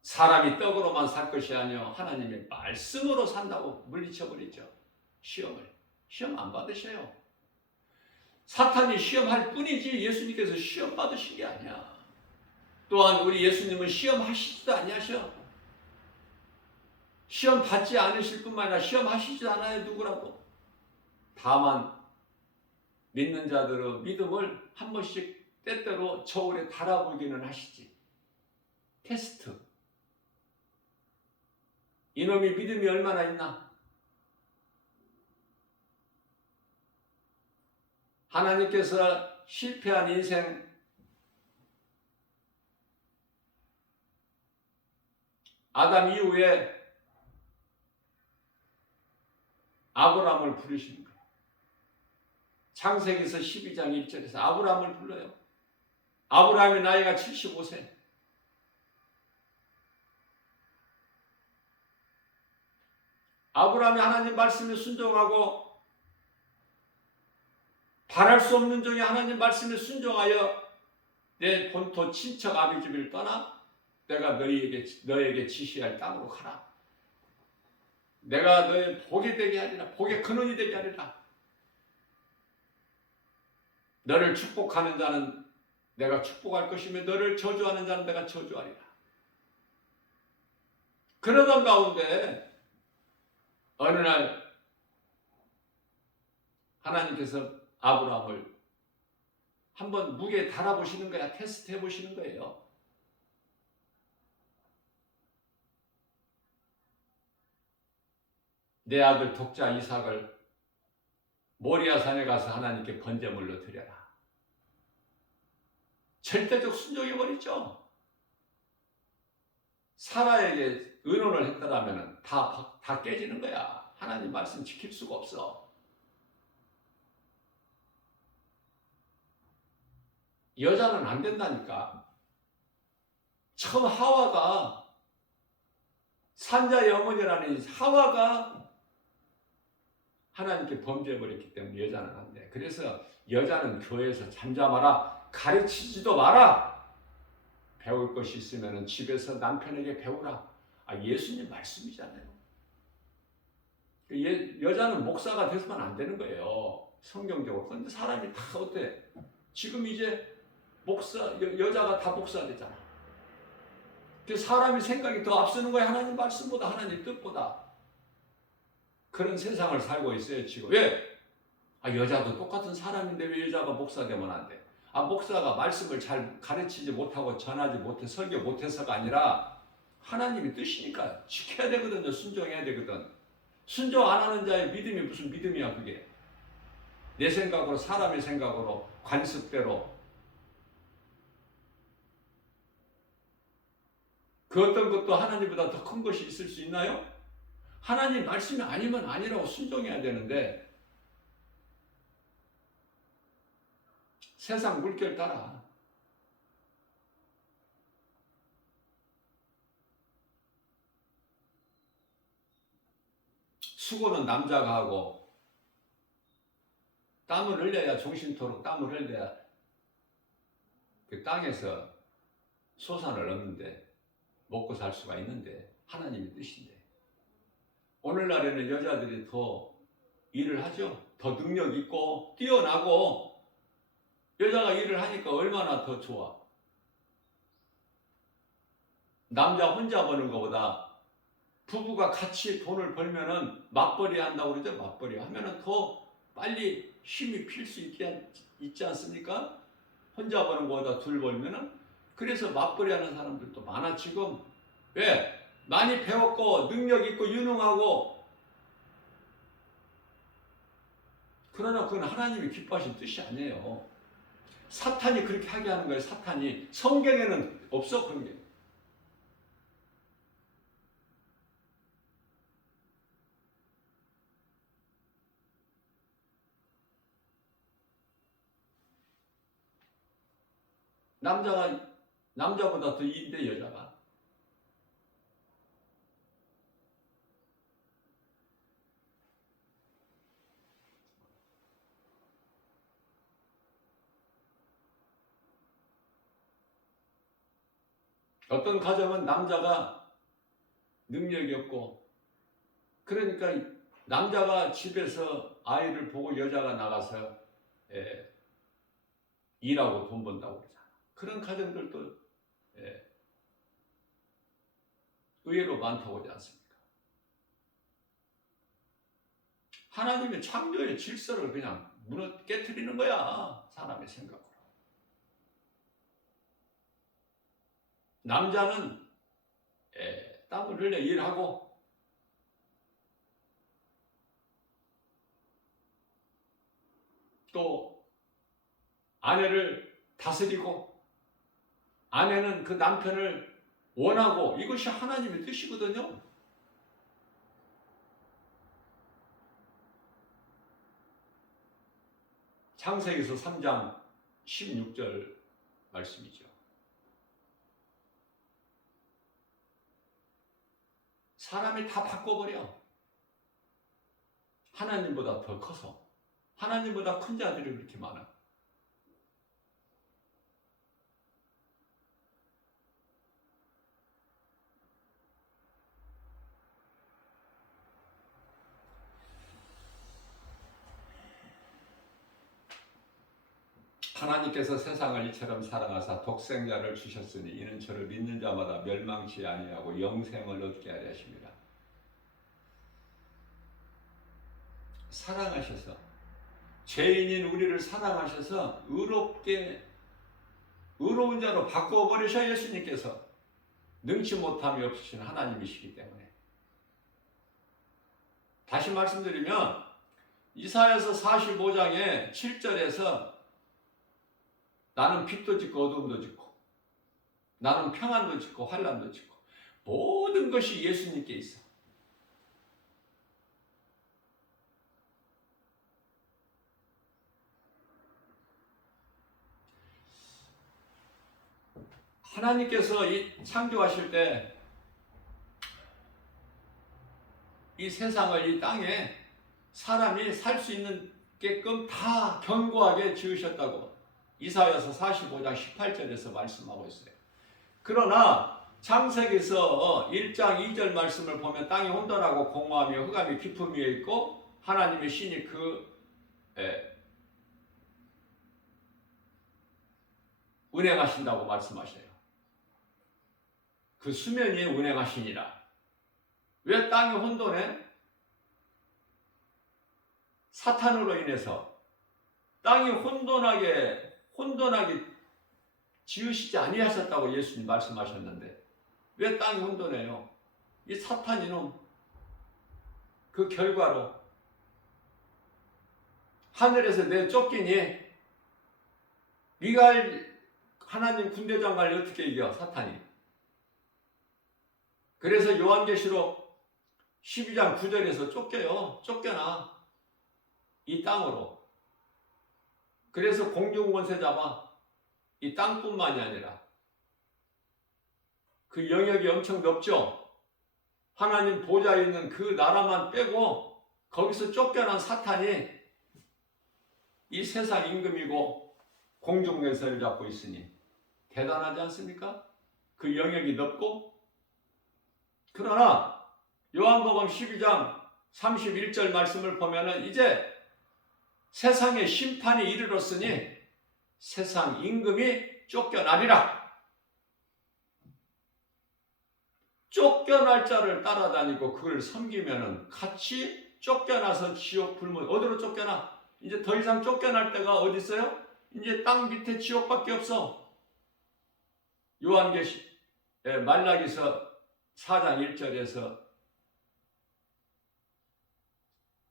사람이 떡으로만 살 것이 아니요 하나님의 말씀으로 산다고 물리쳐버리죠. 시험을. 시험 안 받으셔요. 사탄이 시험할 뿐이지 예수님께서 시험 받으신 게 아니야. 또한 우리 예수님은 시험하시지도 아니하셔. 시험 받지 않으실 뿐만 아니라 시험하시지도 않아요. 누구라도. 다만 믿는 자들의 믿음을 한 번씩 때때로 저울에 달아보기는 하시지. 테스트. 이놈이 믿음이 얼마나 있나? 하나님께서 실패한 인생, 아담 이후에 아브라함을 부르시는 거예요. 창세기서 12장 1절에서 아브라함을 불러요. 아브라함의 나이가 75세. 아브라함이 하나님 말씀에 순종하고 바랄 수 없는 종이 하나님 말씀에 순종하여 내 본토 친척 아비 집을 떠나 내가 너에게 지시할 땅으로 가라. 내가 너의 복이 되게 하리라. 복의 근원이 되게 하리라. 너를 축복하는 자는 내가 축복할 것이며 너를 저주하는 자는 내가 저주하리라. 그러던 가운데 어느 날 하나님께서 아브라함을 한번 무게에 달아보시는 거야. 테스트 해보시는 거예요. 내 아들 독자 이삭을 모리아 산에 가서 하나님께 번제물로 드려라. 절대적 순종해버리죠. 사라에게 의논을 했더라면 다 깨지는 거야. 하나님 말씀 지킬 수가 없어. 여자는 안 된다니까. 처음 하와가, 산자의 어머니라는 하와가 하나님께 범죄해버렸기 때문에 여자는 안 돼. 그래서 여자는 교회에서 잠잠하라. 가르치지도 마라. 배울 것이 있으면 집에서 남편에게 배우라. 예수님 말씀이잖아요. 여자는 목사가 돼서만 안 되는 거예요. 성경적으로. 그런데 사람이 다 어때? 지금 이제 여자가 다 목사 되잖아. 사람이 생각이 더 앞서는 거야. 하나님 말씀보다, 하나님 뜻보다. 그런 세상을 살고 있어요, 지금. 왜? 여자도 똑같은 사람인데 왜 여자가 목사 되면 안 돼? 목사가 말씀을 잘 가르치지 못하고 전하지 못해 설교 못해서가 아니라 하나님이 뜻이니까 지켜야 되거든요. 순종해야 되거든. 순종 안 하는 자의 믿음이 무슨 믿음이야 그게. 내 생각으로, 사람의 생각으로, 관습대로. 그 어떤 것도 하나님보다 더 큰 것이 있을 수 있나요? 하나님 말씀이 아니면 아니라고 순종해야 되는데 세상 물결 따라 수고는 남자가 하고 땀을 흘려야 정신토록 땀을 흘려야 그 땅에서 소산을 얻는데 먹고 살 수가 있는데 하나님의 뜻인데 오늘날에는 여자들이 더 일을 하죠. 더 능력 있고 뛰어나고 여자가 일을 하니까 얼마나 더 좋아. 남자 혼자 버는 것보다 부부가 같이 돈을 벌면은 맞벌이 한다고 그러죠. 맞벌이 하면은 더 빨리 힘이 필 수 있지 않습니까? 혼자 버는 것보다 둘 벌면은. 그래서 맞벌이 하는 사람들도 많아 지금. 왜? 많이 배웠고 능력 있고 유능하고. 그러나 그건 하나님이 기뻐하신 뜻이 아니에요. 사탄이 그렇게 하게 하는 거예요. 사탄이. 성경에는 없어 그런 게. 남자보다 더 인데 여자가. 어떤 가정은 남자가 능력이 없고 그러니까 남자가 집에서 아이를 보고 여자가 나가서 일하고 돈 번다고 그러잖아. 그런 가정들도 의외로 많다고 하지 않습니까? 하나님의 창조의 질서를 그냥 깨트리는 거야. 사람의 생각으로. 남자는 땀을 흘려 일하고 또 아내를 다스리고 아내는 그 남편을 원하고 이것이 하나님의 뜻이거든요. 창세기서 3장 16절 말씀이죠. 사람이 다 바꿔버려. 하나님보다 더 커서. 하나님보다 큰 자들이 그렇게 많아. 하나님께서 세상을 이처럼 사랑하사 독생자를 주셨으니 이는 저를 믿는 자마다 멸망치 아니하고 영생을 얻게 하려 하십니다. 사랑하셔서 죄인인 우리를 사랑하셔서 의로운 자로 바꿔버리셔. 예수님께서 능치 못함이 없으신 하나님이시기 때문에. 다시 말씀드리면 이사야서 45장의 7절에서 나는 빛도 짓고 어둠도 짓고 나는 평안도 짓고 환난도 짓고 모든 것이 예수님께 있어. 하나님께서 이 창조하실 때 이 세상을 이 땅에 사람이 살 수 있게끔 다 견고하게 지으셨다고 이사야서 45장 18절에서 말씀하고 있어요. 그러나 창세기서 1장 2절 말씀을 보면 땅이 혼돈하고 공허하며 흑암이 깊음 위에 있고 하나님의 신이 운행하신다고 말씀하셔요. 그 수면 위에 운행하시니라. 왜 땅이 혼돈해? 사탄으로 인해서 땅이 혼돈하게 지으시지 아니하셨다고 예수님 말씀하셨는데 왜 땅이 혼돈해요? 이 사탄 이놈 그 결과로 하늘에서 내 쫓기니 미가엘 하나님 군대 장관을 어떻게 이겨 사탄이? 그래서 요한계시록 12장 9절에서 쫓겨나 이 땅으로. 그래서 공중권세 잡아 이 땅뿐만이 아니라 그 영역이 엄청 넓죠. 하나님 보좌에 있는 그 나라만 빼고 거기서 쫓겨난 사탄이 이 세상 임금이고 공중권세를 잡고 있으니 대단하지 않습니까? 그 영역이 넓고. 그러나 요한복음 12장 31절 말씀을 보면은 이제 세상의 심판이 이르렀으니 세상 임금이 쫓겨나리라. 쫓겨날 자를 따라다니고 그걸 섬기면은 같이 쫓겨나서 지옥 불문. 어디로 쫓겨나? 이제 더 이상 쫓겨날 데가 어디 있어요? 이제 땅 밑에 지옥밖에 없어. 말라기서 4장 1절에서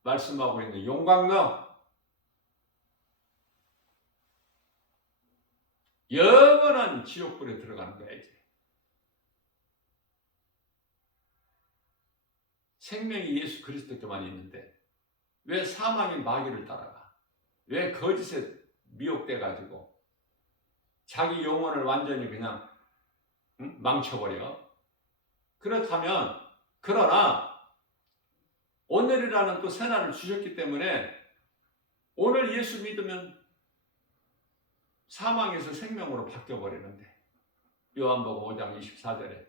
말씀하고 있는 용광로, 영원한 지옥불에 들어가는 거야. 이제 생명이 예수 그리스도께만 있는데 왜 사망의 마귀를 따라가? 왜 거짓에 미혹돼가지고 자기 영혼을 완전히 그냥 망쳐버려? 그렇다면, 그러나 오늘이라는 또 새날을 주셨기 때문에 오늘 예수 믿으면 사망에서 생명으로 바뀌어버리는데, 요한복음 5장 24절에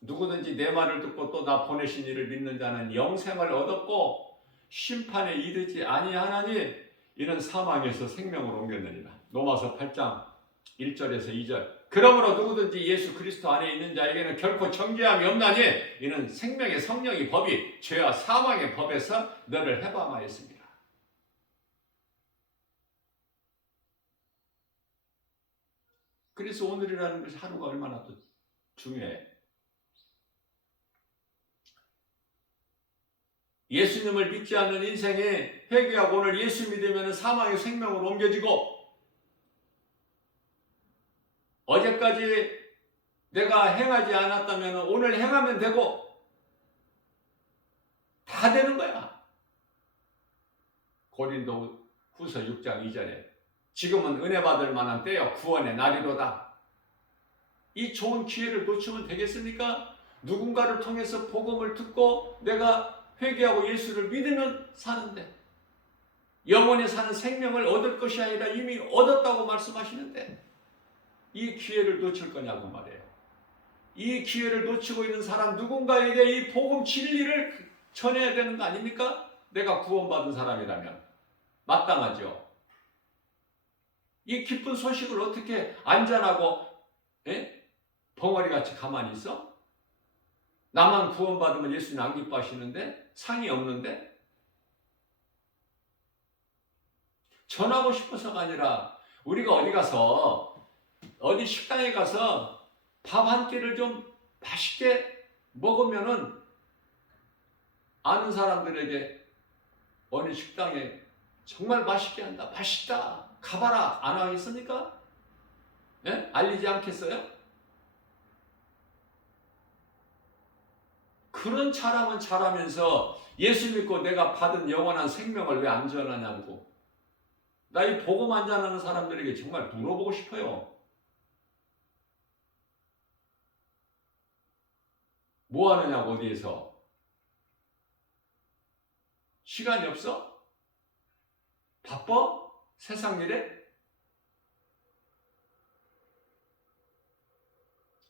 누구든지 내 말을 듣고 또 나 보내신 이를 믿는 자는 영생을 얻었고 심판에 이르지 아니하나니 이는 사망에서 생명으로 옮겼느니라. 로마서 8장 1절에서 2절. 그러므로 누구든지 예수 그리스도 안에 있는 자에게는 결코 정죄함이 없나니 이는 생명의 성령의 법이 죄와 사망의 법에서 너를 해방하였습니다. 그래서 오늘이라는 것이 하루가 얼마나 또 중요해. 예수님을 믿지 않는 인생에 회개하고 오늘 예수 믿으면 사망의 생명으로 옮겨지고, 어제까지 내가 행하지 않았다면 오늘 행하면 되고, 다 되는 거야. 고린도 후서 6장 2절에 지금은 은혜 받을 만한 때요 구원의 날이로다. 이 좋은 기회를 놓치면 되겠습니까? 누군가를 통해서 복음을 듣고 내가 회개하고 예수를 믿으면 사는데, 영원히 사는 생명을 얻을 것이 아니라 이미 얻었다고 말씀하시는데 이 기회를 놓칠 거냐고 말이에요. 이 기회를 놓치고 있는 사람, 누군가에게 이 복음 진리를 전해야 되는 거 아닙니까? 내가 구원받은 사람이라면 마땅하죠. 이 기쁜 소식을 어떻게 안전하고 벙어리같이 가만히 있어? 나만 구원받으면 예수님 안 기뻐하시는데? 상이 없는데? 전하고 싶어서가 아니라 우리가 어디 가서, 어디 식당에 가서 밥 한 끼를 좀 맛있게 먹으면은 아는 사람들에게 어느 식당에 정말 맛있게 한다, 맛있다, 가봐라, 안 하겠습니까? 알리지 않겠어요? 그런 자랑은 잘하면서 예수 믿고 내가 받은 영원한 생명을 왜 안 전하냐고. 나 이 복음 안 전하는 사람들에게 정말 물어보고 싶어요. 뭐 하느냐고, 어디에서? 시간이 없어? 바빠? 세상 일에?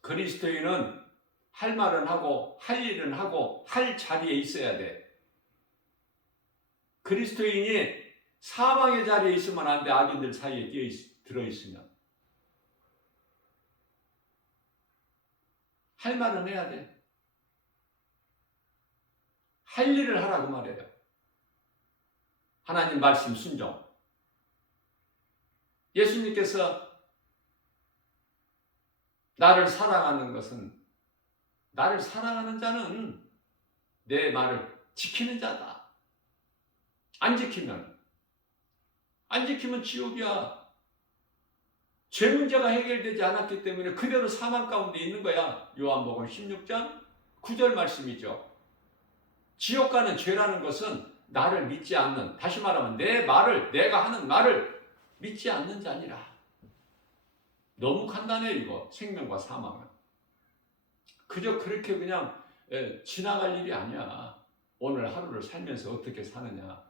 그리스도인은 할 말은 하고 할 일은 하고 할 자리에 있어야 돼. 그리스도인이 사망의 자리에 있으면 안 돼. 악인들 사이에 들어있으면. 할 말은 해야 돼. 할 일을 하라고 말해요. 하나님 말씀 순종. 예수님께서 나를 사랑하는 것은, 나를 사랑하는 자는 내 말을 지키는 자다. 안 지키면 지옥이야. 죄 문제가 해결되지 않았기 때문에 그대로 사망 가운데 있는 거야. 요한복음 16장 9절 말씀이죠. 지옥 가는 죄라는 것은 나를 믿지 않는, 다시 말하면 내 말을, 내가 하는 말을 믿지 않는 자니라. 너무 간단해 이거. 생명과 사망은 그저 그렇게 그냥 지나갈 일이 아니야. 오늘 하루를 살면서 어떻게 사느냐,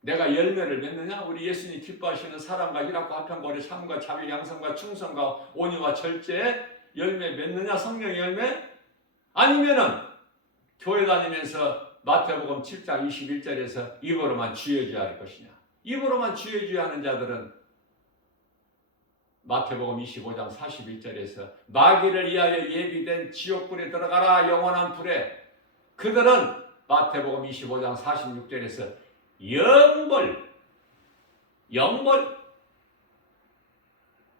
내가 열매를 맺느냐. 우리 예수님 기뻐하시는 사랑과 희락과 화평과 참과 자비 양성과 충성과 온유와 절제에 열매 맺느냐, 성령의 열매? 아니면은 교회 다니면서 마태복음 7장 21절에서 입으로만 주여주야 할 것이냐. 입으로만 주여주야 하는 자들은 마태복음 25장 41절에서 마귀를 위하여 예비된 지옥불에 들어가라, 영원한 불에. 그들은 마태복음 25장 46절에서 영벌.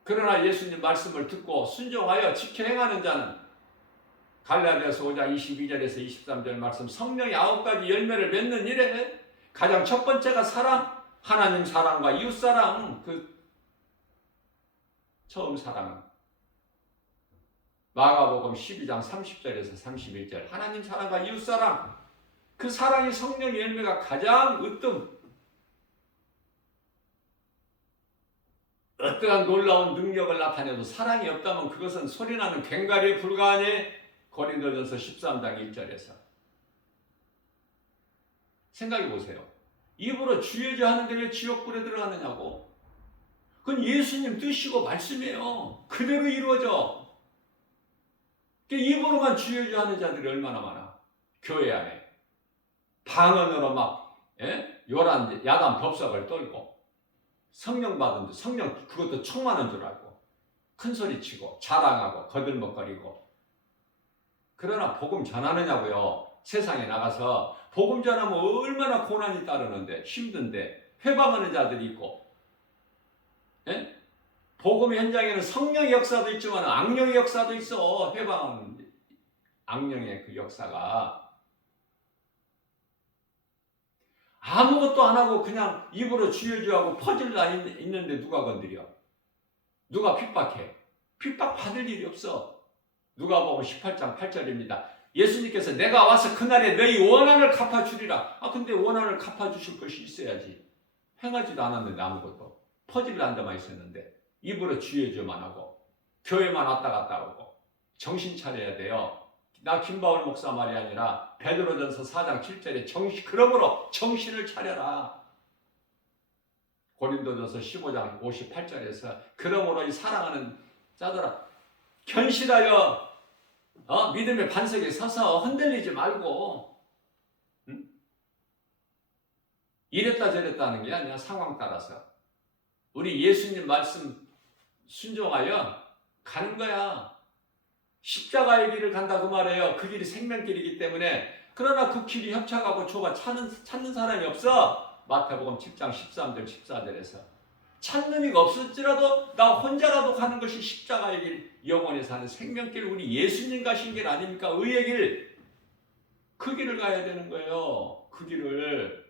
그러나 예수님 말씀을 듣고 순종하여 지켜 행하는 자는 갈라디아서 5장 22절에서 23절 말씀, 성령의 9가지 열매를 맺는 일에 가장 첫 번째가 사랑, 하나님 사랑과 이웃 사랑. 그 처음 사랑은 마가복음 12장 30절에서 31절, 하나님 사랑과 이웃 사랑. 그 사랑이 성령의 열매가 가장 어떠한 놀라운 능력을 나타내도 사랑이 없다면 그것은 소리나는 괭가리에 불과하니. 고린도전서 13장 1절에서 생각해 보세요. 입으로 주여주 하는데 왜 지옥불에 들어가느냐고. 그건 예수님 뜻이고 말씀이에요. 그대로 이루어져. 입으로만 주여주 하는 자들이 얼마나 많아. 교회 안에 방언으로 막 요란 야단 법석을 떨고, 성령 받은 줄, 성령 그것도 충만한 줄 알고 큰 소리 치고 자랑하고 거들먹거리고. 그러나 복음 전하느냐고요. 세상에 나가서 복음 전하면 얼마나 고난이 따르는데, 힘든데, 회방하는 자들이 있고, 복음 현장에는 성령의 역사도 있지만 악령의 역사도 있어. 해방 악령의 그 역사가 아무것도 안 하고 그냥 입으로 주여주하고 퍼질라 있는데 누가 건드려? 누가 핍박해? 핍박 받을 일이 없어. 누가복음 18장 8절입니다. 예수님께서 내가 와서 그날에 너희 원한을 갚아주리라. 근데 원한을 갚아주실 것이 있어야지. 행하지도 않았는데 아무것도. 퍼질라 앉아만 있었는데 입으로 주여주만 하고 교회만 왔다 갔다 오고 정신 차려야 돼요. 나 김바울 목사 말이 아니라 베드로전서 4장 7절에 그러므로 정신을 차려라. 고린도전서 15장 58절에서 그러므로 이 사랑하는 자들아 견실하여 믿음의 반석에 서서 흔들리지 말고 이랬다 저랬다 하는 게 아니라 상황 따라서 우리 예수님 말씀 순종하여 가는 거야. 십자가의 길을 간다 그 말이에요. 그 길이 생명길이기 때문에. 그러나 그 길이 협착하고 좁아 찾는 사람이 없어. 마태복음 10장 13절 14절에서 찾는 이가 없을지라도 나 혼자라도 가는 것이 십자가의 길, 영원히 사는 생명길, 우리 예수님 가신 길 아닙니까? 의의 길. 그 길을 가야 되는 거예요. 그 길을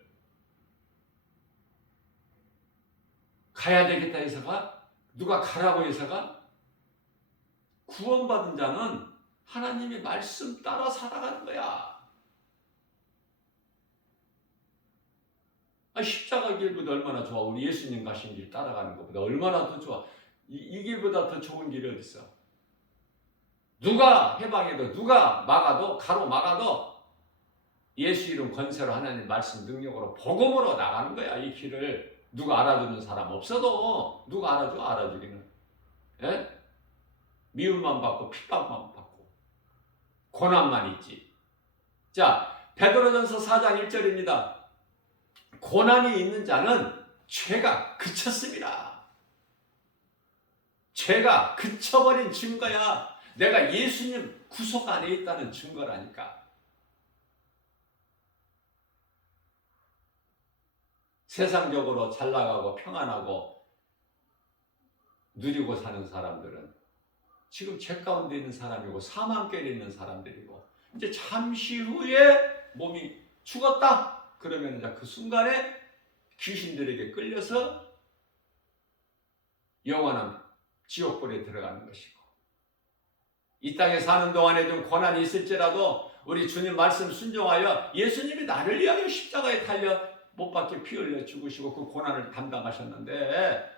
가야 되겠다 해서가? 누가 가라고 해서가? 구원받은 자는 하나님의 말씀 따라 살아가는 거야. 십자가 길보다 얼마나 좋아. 우리 예수님 가신 길 따라가는 것보다 얼마나 더 좋아. 이 길보다 더 좋은 길이 어디 있어. 누가 해방해도 누가 막아도 가로막아도 예수 이름 권세로 하나님 말씀 능력으로 복음으로 나가는 거야. 이 길을 누가 알아주는 사람 없어도 누가 알아주기는. 예? 미움만 받고 핍박만 받고 고난만 있지. 자, 베드로전서 4장 1절입니다. 고난이 있는 자는 죄가 그쳤습니다. 죄가 그쳐버린 증거야. 내가 예수님 구속 안에 있다는 증거라니까. 세상적으로 잘 나가고 평안하고 누리고 사는 사람들은 지금 죄 가운데 있는 사람이고 사망길에 있는 사람들이고 이제 잠시 후에 몸이 죽었다. 그러면 이제 그 순간에 귀신들에게 끌려서 영원한 지옥불에 들어가는 것이고 이 땅에 사는 동안에 좀 고난이 있을지라도 우리 주님 말씀 순종하여 예수님이 나를 위하여 십자가에 달려 못 박혀 피 흘려 죽으시고 그 고난을 담당하셨는데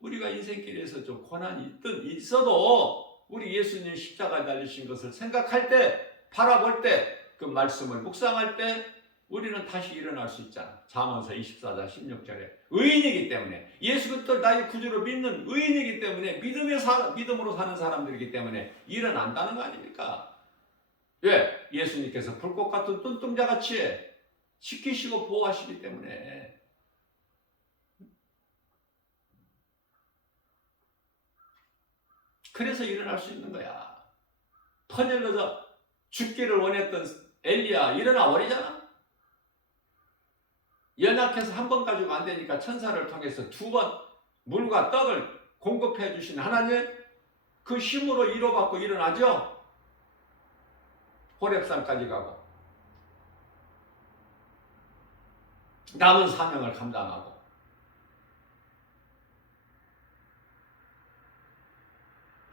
우리가 인생길에서 좀 고난이 있어도 우리 예수님 십자가에 달리신 것을 생각할 때 바라볼 때 그 말씀을 묵상할 때 우리는 다시 일어날 수 있잖아. 잠언서 24장 16절에 의인이기 때문에 예수 그리스도 나의 구주로 믿는 의인이기 때문에 믿음으로 사는 사람들이기 때문에 일어난다는 거 아닙니까? 왜? 예수님께서 불꽃 같은 눈동자같이 지키시고 보호하시기 때문에. 그래서 일어날 수 있는 거야. 퍼질러서 죽기를 원했던 엘리야 일어나 버리잖아. 연약해서 한 번 가지고 안 되니까 천사를 통해서 2번 물과 떡을 공급해 주신 하나님 그 힘으로 위로받고 일어나죠. 호렙산까지 가고 남은 사명을 감당하고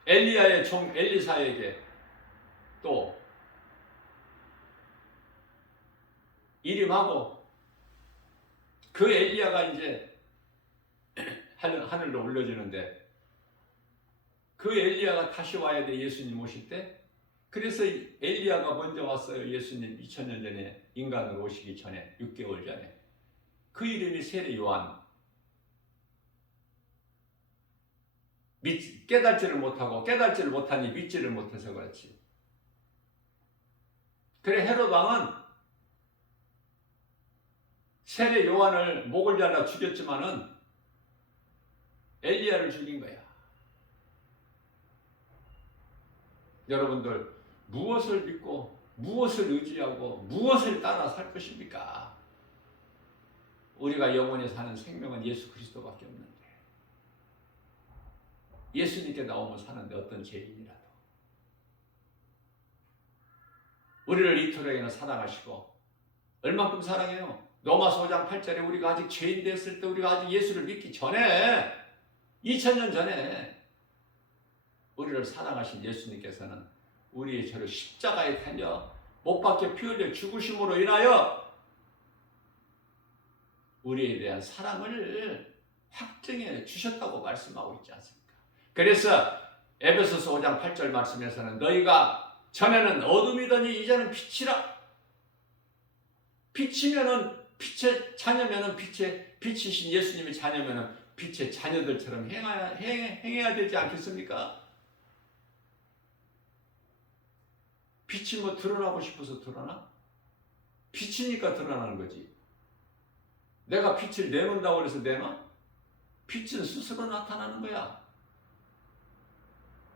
엘리야의 종 엘리사에게 또 일임하고 그 엘리야가 이제 하늘로 올려지는데 그 엘리야가 다시 와야 돼. 예수님 오실 때. 그래서 엘리야가 먼저 왔어요. 예수님 2000년 전에 인간으로 오시기 전에 6개월 전에. 그 이름이 세례 요한. 깨닫지를 못하니 믿지를 못해서 그렇지. 그래 헤롯 왕은 세례 요한을 목을 잘라 죽였지만은 엘리야를 죽인 거야. 여러분들 무엇을 믿고 무엇을 의지하고 무엇을 따라 살 것입니까? 우리가 영원히 사는 생명은 예수 그리스도밖에 없는데 예수님께 나오면 사는데 어떤 죄인이라도 우리를 이토록이나 사랑하시고 얼만큼 사랑해요. 로마서 5장 8절에 우리가 아직 죄인 되었을 때 우리가 아직 예수를 믿기 전에 2000년 전에 우리를 사랑하신 예수님께서는 우리의 죄를 십자가에 달려 못 박혀 피 흘려 죽으심으로 인하여 우리에 대한 사랑을 확증해 주셨다고 말씀하고 있지 않습니까? 그래서 에베소서 5장 8절 말씀에서는 너희가 전에는 어둠이더니 이제는 빛이라. 빛이면은 빛의 자녀면은 빛이신 예수님의 자녀면은 빛의 자녀들처럼 행해야 되지 않겠습니까? 빛이 뭐 드러나고 싶어서 드러나? 빛이니까 드러나는 거지. 내가 빛을 내놓는다고 해서 내놔? 빛은 스스로 나타나는 거야.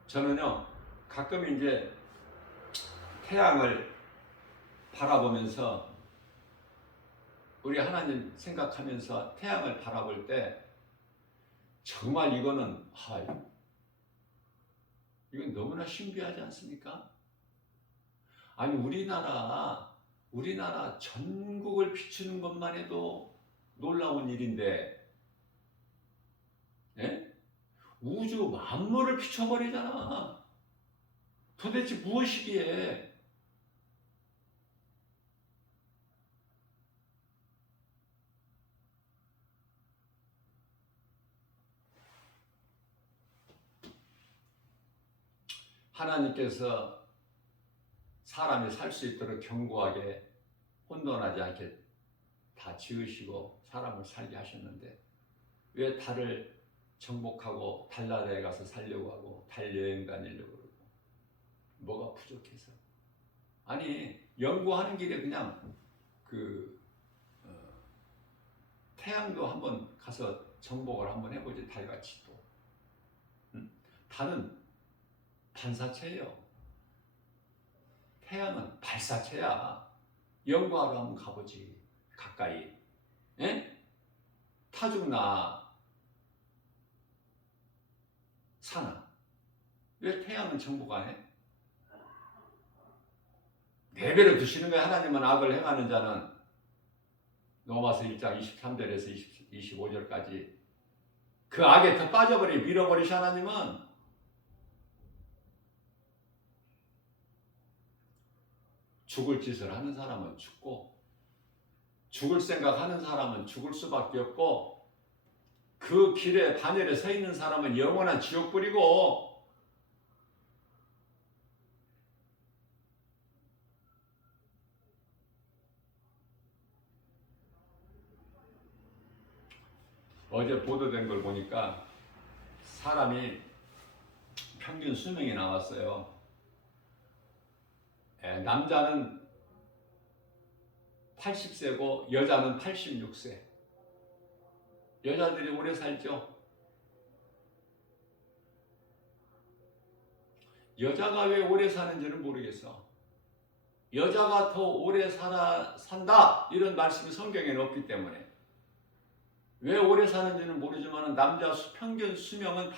저는요, 가끔 이제 태양을 바라보면서 우리 하나님 생각하면서 태양을 바라볼 때 정말 이건 너무나 신비하지 않습니까? 아니 우리나라 전국을 비추는 것만 해도 놀라운 일인데, 예? 우주 만물을 비춰버리잖아. 도대체 무엇이기에? 하나님께서 사람이 살 수 있도록 견고하게 혼돈하지 않게 다 지으시고 사람을 살게 하셨는데 왜 달을 정복하고 달나라에 가서 살려고 하고 달 여행 다니려고 그러고 뭐가 부족해서? 아니 연구하는 길에 그냥 태양도 한번 가서 정복을 한번 해보지. 달같이 또 달은 반사체예요. 태양은 발사체야. 연구하러 한번 가보지. 가까이. 예? 타죽나 사나. 왜 태양은 정복 안 해? 내버려 두시는 거야. 하나님은 악을 행하는 자는 로마서 1장 23절에서 25절까지 그 악에 더 밀어버리셔. 하나님은 죽을 짓을 하는 사람은 죽고 죽을 생각하는 사람은 죽을 수밖에 없고 그 길에 반열에 서 있는 사람은 영원한 지옥불이고 어제 보도된 걸 보니까 사람이 평균 수명이 나왔어요. 남자는 80세고 여자는 86세. 여자들이 오래 살죠. 여자가 왜 오래 사는지는 모르겠어. 여자가 더 오래 산다 이런 말씀이 성경에는 없기 때문에 왜 오래 사는지는 모르지만 남자 평균 수명은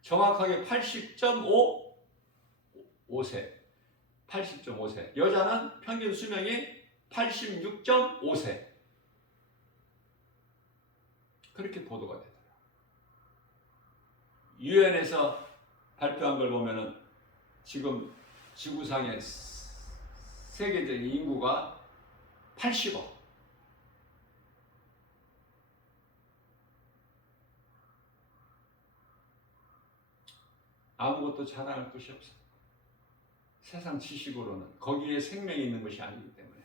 정확하게 80.5세. 80.5세. 여자는 평균 수명이 86.5세. 그렇게 보도가 되더라고요. 유엔에서 발표한 걸 보면은 지금 지구상의 세계적인 인구가 80억. 아무것도 자랑할 것이 없어. 세상 지식으로는 거기에 생명이 있는 것이 아니기 때문에.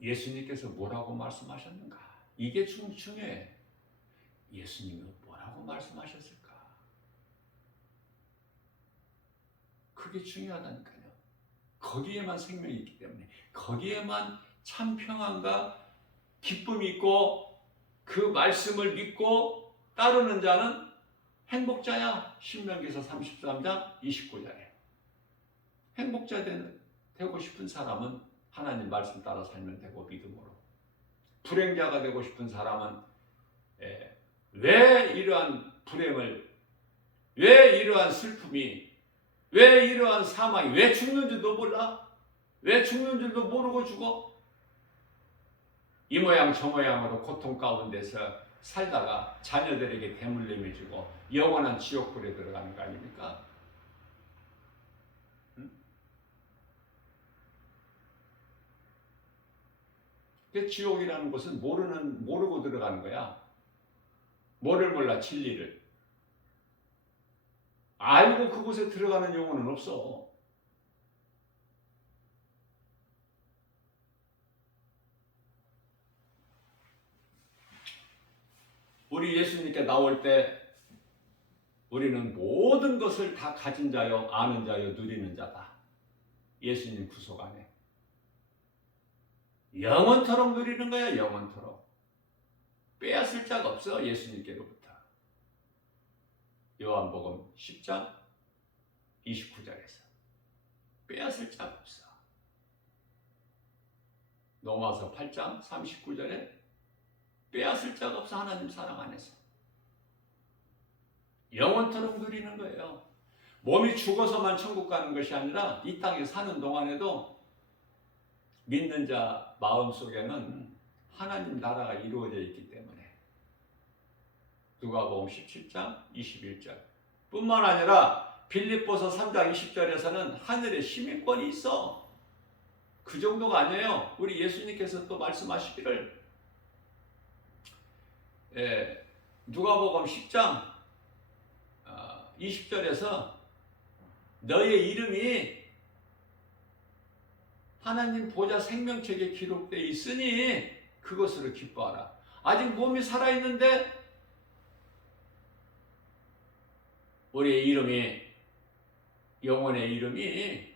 예수님께서 뭐라고 말씀하셨는가? 이게 중요해. 예수님은 뭐라고 말씀하셨을까? 그게 중요하다니까요. 거기에만 생명이 있기 때문에 거기에만 참 평안과 기쁨이 있고 그 말씀을 믿고 따르는 자는 행복자야. 신명기서 33장 29절에 행복자 되고 싶은 사람은 하나님 말씀 따라 살면 되고 믿음으로, 불행자가 되고 싶은 사람은 왜 이러한 불행을, 왜 이러한 슬픔이, 왜 이러한 사망이, 왜 죽는 줄도 몰라? 왜 죽는 줄도 모르고 죽어? 이 모양 저 모양으로 고통 가운데서 살다가 자녀들에게 대물림을 주고 영원한 지옥불에 들어가는 거 아닙니까? 그 지옥이라는 것은 모르고 들어가는 거야. 뭐를 몰라, 진리를. 알고 그곳에 들어가는 영혼은 없어. 우리 예수님께 나올 때 우리는 모든 것을 다 가진 자요, 아는 자요, 누리는 자다. 예수님 구속 안에. 영원토록 누리는 거야, 영원토록. 빼앗을 자가 없어, 예수님께로부터. 요한복음 10장 29절에서. 빼앗을 자가 없어. 로마서 8장 39절에 빼앗을 자가 없어, 하나님 사랑 안에서. 영원토록 누리는 거예요. 몸이 죽어서만 천국 가는 것이 아니라 이 땅에 사는 동안에도 믿는 자 마음속에는 하나님 나라가 이루어져 있기 때문에. 누가복음 17장 21절 뿐만 아니라 빌립보서 3장 20절에서는 하늘에 시민권이 있어. 그 정도가 아니에요. 우리 예수님께서 또 말씀하시기를, 누가복음 10장 20절에서 너의 이름이 하나님 보좌 생명책에 기록되어 있으니 그것으로 기뻐하라. 아직 몸이 살아있는데 우리의 이름이, 영혼의 이름이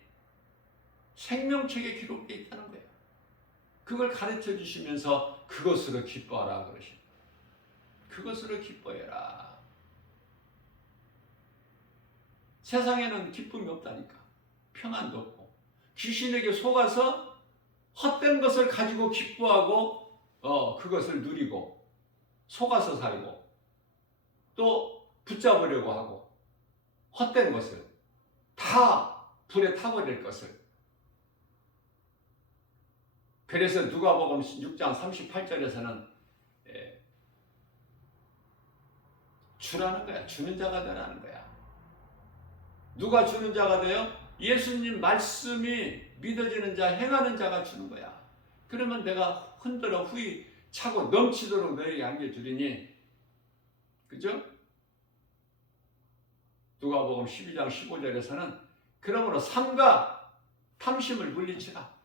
생명책에 기록되어 있다는 거예요. 그걸 가르쳐 주시면서 그것으로 기뻐하라 그러십니다. 그것으로 기뻐해라. 세상에는 기쁨이 없다니까. 평안도 없고. 귀신에게 속아서 헛된 것을 가지고 기뻐하고 그것을 누리고 속아서 살고 또 붙잡으려고 하고 헛된 것을 다 불에 타버릴 것을. 그래서 누가복음 6장 38절에서는 주라는 거야. 주는 자가 되라는 거야. 누가 주는 자가 돼요? 예수님 말씀이 믿어지는 자, 행하는 자가 주는 거야. 그러면 내가 흔들어 후이 차고 넘치도록 너에게 안겨주리니. 그죠? 누가복음 12장 15절에서는 그러므로 삼가 탐심을 물리치라.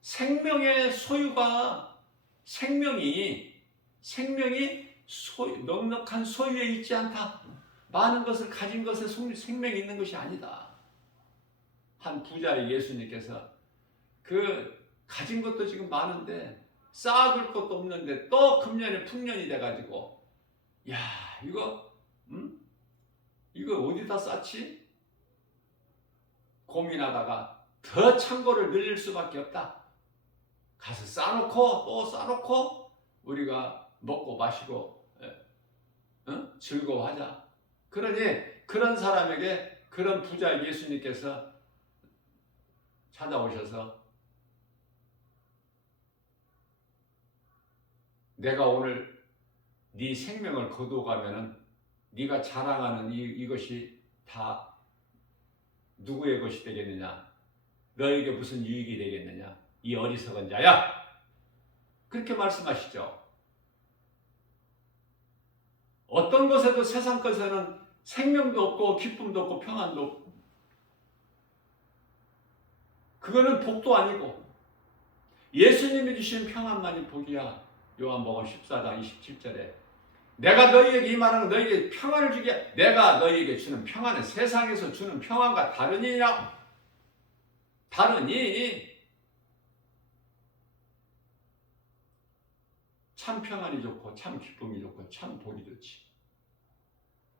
생명의 소유가 생명이 넉넉한 소유에 있지 않다. 많은 것을 가진 것에 생명이 있는 것이 아니다. 한 부자의 예수님께서 그 가진 것도 지금 많은데 쌓아둘 것도 없는데 또 금년에 풍년이 돼가지고 야 이거 어디다 쌓지? 고민하다가 더 창고를 늘릴 수밖에 없다. 가서 쌓아놓고 또 쌓아놓고 우리가 먹고 마시고 즐거워하자. 그러니 그런 사람에게 그런 부자 예수님께서 찾아오셔서 내가 오늘 네 생명을 거두어가면은 네가 자랑하는 이것이 다 누구의 것이 되겠느냐? 너에게 무슨 유익이 되겠느냐? 이 어리석은 자야! 그렇게 말씀하시죠. 어떤 것에도 세상 것에는 생명도 없고 기쁨도 없고 평안도 없고 그거는 복도 아니고 예수님이 주신 평안만이 복이야. 요한복음 14장 27절에 내가 너희에게 이 말하는 너희에게 평안을 주게 내가 너희에게 주는 평안은 세상에서 주는 평안과 다르니냐? 다르니 참 평안이 좋고 참 기쁨이 좋고 참 복이 좋지.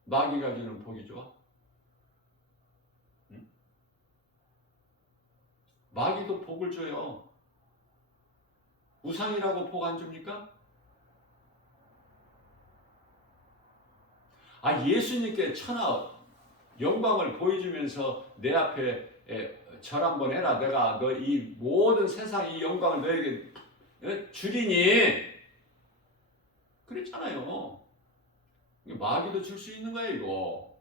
마귀가 주는 복이 좋아? 응? 마귀도 복을 줘요. 우상이라고 복 안 줍니까? 예수님께 천하 영광을 보여주면서 내 앞에 절 한번 해라. 내가 너 이 모든 세상 이 영광을 너에게 주리니 그랬잖아요. 마귀도 줄 수 있는 거예요, 이거.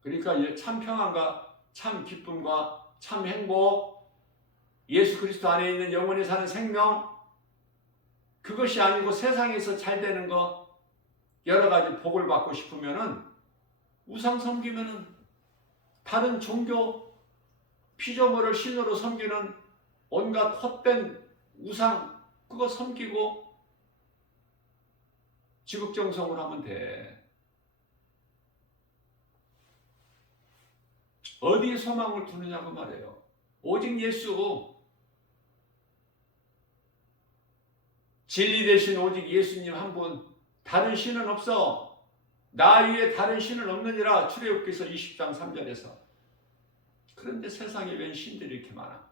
그러니까 참 평안과 참 기쁨과 참 행복, 예수 그리스도 안에 있는 영원히 사는 생명, 그것이 아니고 세상에서 잘 되는 거, 여러 가지 복을 받고 싶으면은 우상 섬기면은 다른 종교 피조물을 신으로 섬기는 온갖 헛된 우상 그거 섬기고 지극정성을 하면 돼. 어디에 소망을 두느냐고 말해요. 오직 예수, 진리 대신 오직 예수님 한 분, 다른 신은 없어. 나 위에 다른 신은 없느니라. 출애굽기서 20장 3절에서. 그런데 세상에 웬 신들이 이렇게 많아.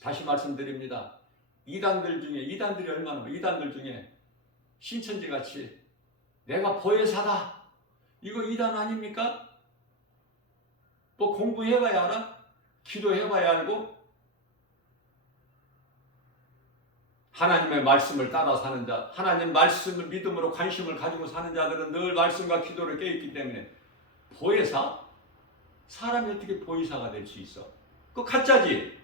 다시 말씀드립니다. 이단들이 얼마나 많아. 이단들 중에 신천지같이 내가 보혜사다. 이거 이단 아닙니까? 뭐 공부해봐야 알아? 기도해봐야 알고? 하나님의 말씀을 따라 사는 자, 하나님 말씀을 믿음으로 관심을 가지고 사는 자들은 늘 말씀과 기도를 깨있기 때문에 보혜사? 사람이 어떻게 보혜사가 될 수 있어? 그거 가짜지.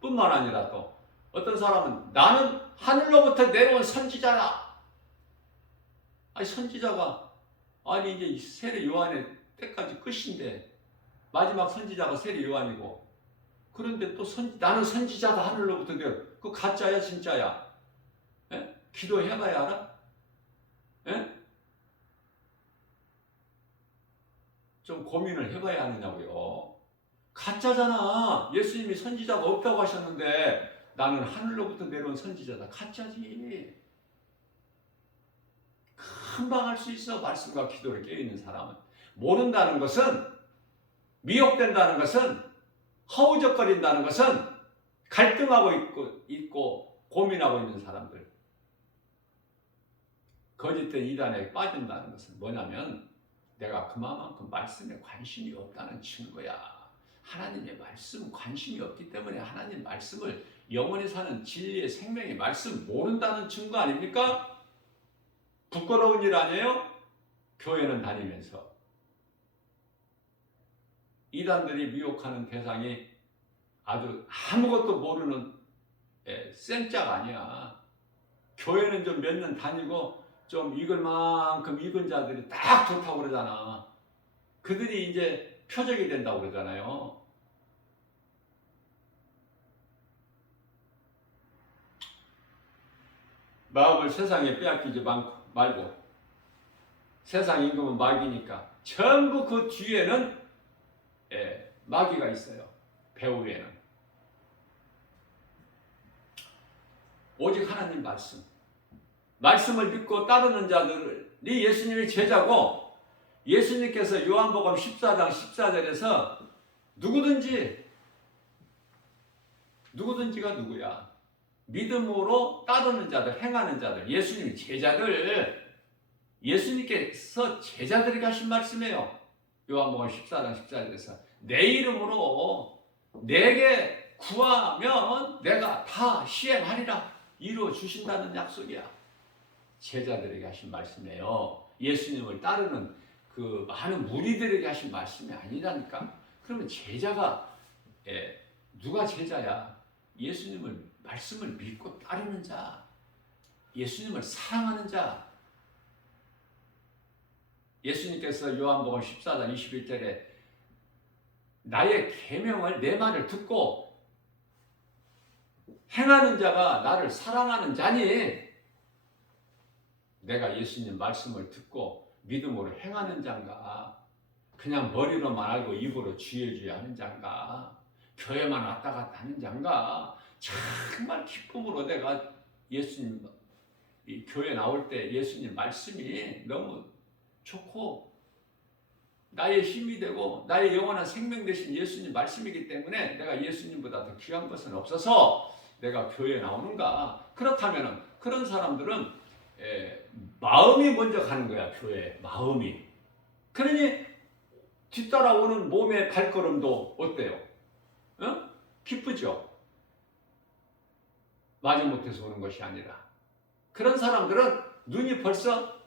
뿐만 아니라 또 어떤 사람은 나는 하늘로부터 내려온 선지자다. 아니 선지자가 이제 세례 요한의 때까지 끝인데 마지막 선지자가 세례 요한이고 그런데 또 나는 선지자다 하늘로부터 그거 가짜야 진짜야? 에? 기도해봐야 알아? 에? 좀 고민을 해봐야 하느냐고요. 가짜잖아. 예수님이 선지자가 없다고 하셨는데 나는 하늘로부터 내려온 선지자다. 가짜지. 금방 할 수 있어. 말씀과 기도를 깨어있는 사람은. 모른다는 것은, 미혹된다는 것은, 허우적거린다는 것은 갈등하고 있고 고민하고 있는 사람들. 거짓된 이단에 빠진다는 것은 뭐냐면 내가 그만큼 말씀에 관심이 없다는 증거야. 하나님의 말씀 관심이 없기 때문에 하나님 말씀을 영원히 사는 진리의 생명의 말씀 모른다는 증거 아닙니까? 부끄러운 일 아니에요? 교회는 다니면서. 이단들이 미혹하는 대상이 아주 아무것도 모르는 쌩짝 아니야. 교회는 좀 몇 년 다니고 좀 익을 만큼 익은 자들이 딱 좋다고 그러잖아. 그들이 이제 표적이 된다고 그러잖아요. 마음을 세상에 빼앗기지 말고 세상 임금은 마귀니까 전부 그 뒤에는 마귀가 있어요. 배후에는 오직 하나님 말씀을 믿고 따르는 자들이 예수님의 제자고 예수님께서 요한복음 14장 14절에서 누구든지가 누구야? 믿음으로 따르는 자들, 행하는 자들, 예수님의 제자들, 예수님께서 제자들에게 하신 말씀이에요. 요한복음 14장 14절에서 내 이름으로 내게 구하면 내가 다 시행하리라. 이루어 주신다는 약속이야. 제자들에게 하신 말씀이에요. 예수님을 따르는 그 많은 무리들에게 하신 말씀이 아니라니까. 그러면 제자가 누가 제자야? 예수님을 말씀을 믿고 따르는 자, 예수님을 사랑하는 자. 예수님께서 요한복음 14장 21절에 나의 계명을 내 말을 듣고 행하는 자가 나를 사랑하는 자니 내가 예수님 말씀을 듣고 믿음으로 행하는 자인가? 그냥 머리로만 알고 입으로 쥐어줘야 하는 자인가? 교회만 왔다 갔다 하는 자인가? 정말 기쁨으로 내가 예수님 이 교회 나올 때 예수님 말씀이 너무 좋고 나의 힘이 되고 나의 영원한 생명 되신 예수님 말씀이기 때문에 내가 예수님보다 더 귀한 것은 없어서 내가 교회에 나오는가? 그렇다면 그런 사람들은 마음이 먼저 가는 거야. 교회에 마음이. 그러니 뒤따라오는 몸의 발걸음도 어때요? 기쁘죠? 마지못해서 오는 것이 아니라 그런 사람들은 눈이 벌써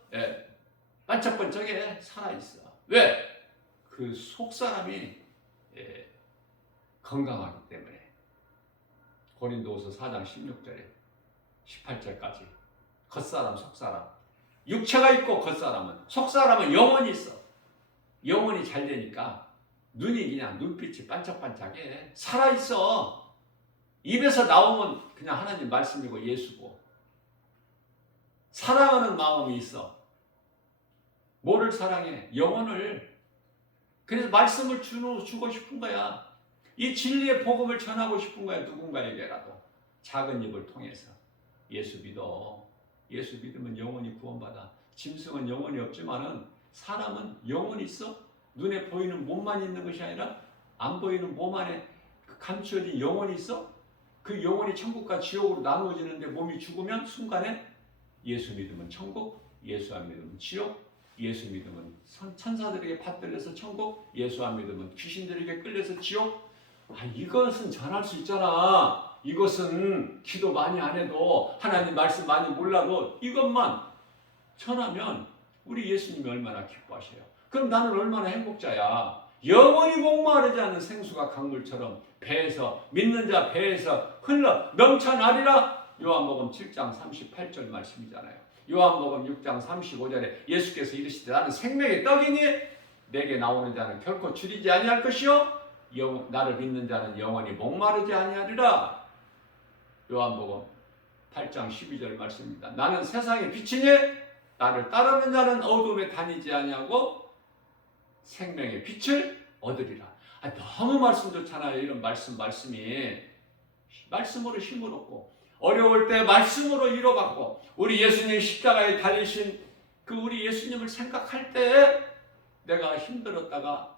반짝반짝해 살아있어. 왜? 그 속사람이 건강하기 때문에. 고린도후서 4장 16절에 18절까지 겉사람 속사람, 육체가 있고 겉사람은, 속사람은 영혼이 있어. 영혼이 잘 되니까 눈이 그냥 눈빛이 반짝반짝해 살아있어. 입에서 나오면 그냥 하나님 말씀이고 예수고. 사랑하는 마음이 있어. 뭐를 사랑해? 영혼을. 그래서 말씀을 주고 싶은 거야. 이 진리의 복음을 전하고 싶은 거야. 누군가에게라도. 작은 입을 통해서. 예수 믿어. 예수 믿으면 영혼이 구원받아. 짐승은 영혼이 없지만은 사람은 영혼이 있어. 눈에 보이는 몸만 있는 것이 아니라 안 보이는 몸 안에 감추어진 영혼이 있어. 그 영혼이 천국과 지옥으로 나누어지는데 몸이 죽으면 순간에 예수 믿으면 천국, 예수 안 믿으면 지옥, 예수 믿으면 천사들에게 받들려서 천국, 예수 안 믿으면 귀신들에게 끌려서 지옥. 이것은 전할 수 있잖아. 이것은 기도 많이 안 해도 하나님 말씀 많이 몰라도 이것만 전하면 우리 예수님이 얼마나 기뻐하셔요. 그럼 나는 얼마나 행복자야. 영원히 목마르지 않은 생수가 강물처럼 배에서 믿는 자 배에서 흘러 넘쳐나리라. 요한복음 7장 38절 말씀이잖아요. 요한복음 6장 35절에 예수께서 이르시되 나는 생명의 떡이니 내게 나오는 자는 결코 줄이지 아니할 것이요 나를 믿는 자는 영원히 목마르지 아니하리라. 요한복음 8장 12절 말씀입니다. 나는 세상의 빛이니 나를 따르는 자는 어둠에 다니지 아니하고 생명의 빛을 얻으리라. 너무 말씀 좋잖아요. 이런 말씀이 말씀으로 힘을 얻고 어려울 때 말씀으로 위로받고 우리 예수님 십자가에 달리신 그 우리 예수님을 생각할 때 내가 힘들었다가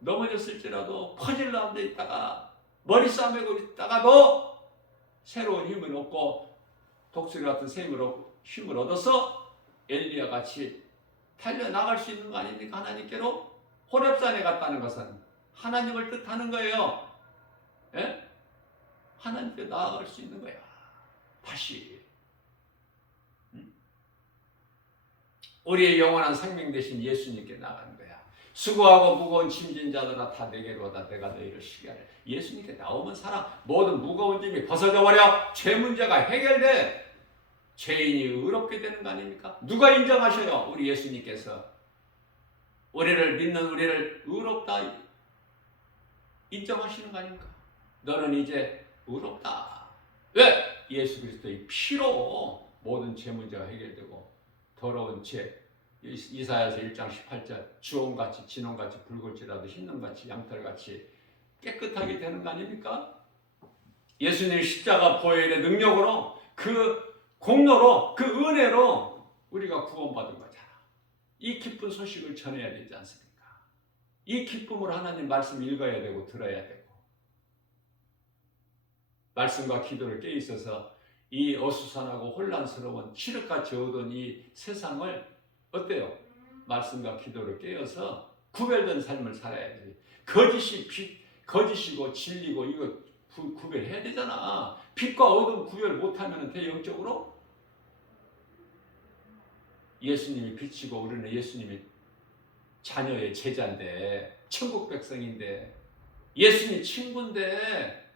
넘어졌을지라도 퍼질 가운데 있다가 머리 싸매고 있다가도 새로운 힘을 얻고 독수리 같은 힘을 얻어서 엘리야 같이 달려나갈 수 있는 거 아닙니까? 하나님께로. 호렙산에 갔다는 것은 하나님을 뜻하는 거예요. 예? 하나님께 나아갈 수 있는 거야. 다시. 우리의 영원한 생명 되신 예수님께 나가는 거야. 수고하고 무거운 짐진 자들아 다 내게로 오다 내가 너희를 쉬게 하리. 예수님께 나오면 모든 무거운 짐이 벗어져 버려. 죄 문제가 해결돼. 죄인이 의롭게 되는 거 아닙니까? 누가 인정하셔요? 우리 예수님께서. 우리를 믿는 우리를 의롭다 인정하시는 거 아닙니까? 너는 이제 의롭다. 왜? 예수 그리스도의 피로 모든 죄 문제가 해결되고 더러운 죄, 이사야서 1장 18절 주홍같이 진홍같이 붉을지라도 흰눈같이 양털같이 깨끗하게 되는 거 아닙니까? 예수님의 십자가 보혈의 능력으로 그 공로로 그 은혜로 우리가 구원받은 거잖아. 이 기쁜 소식을 전해야 되지 않습니까? 이 기쁨으로 하나님 말씀 읽어야 되고 들어야 되고 말씀과 기도를 깨 있어서 이 어수선하고 혼란스러운 칠흑같이 얻은 이 세상을 어때요? 말씀과 기도를 깨어서 구별된 삶을 살아야 돼. 거짓이 빛, 거짓이고 진리고 이거 구별해야 되잖아. 빛과 어둠 구별 못하면 돼. 영적으로 예수님이 빛이고 우리는 예수님이 자녀의 제자인데 천국 백성인데 예수님 친구인데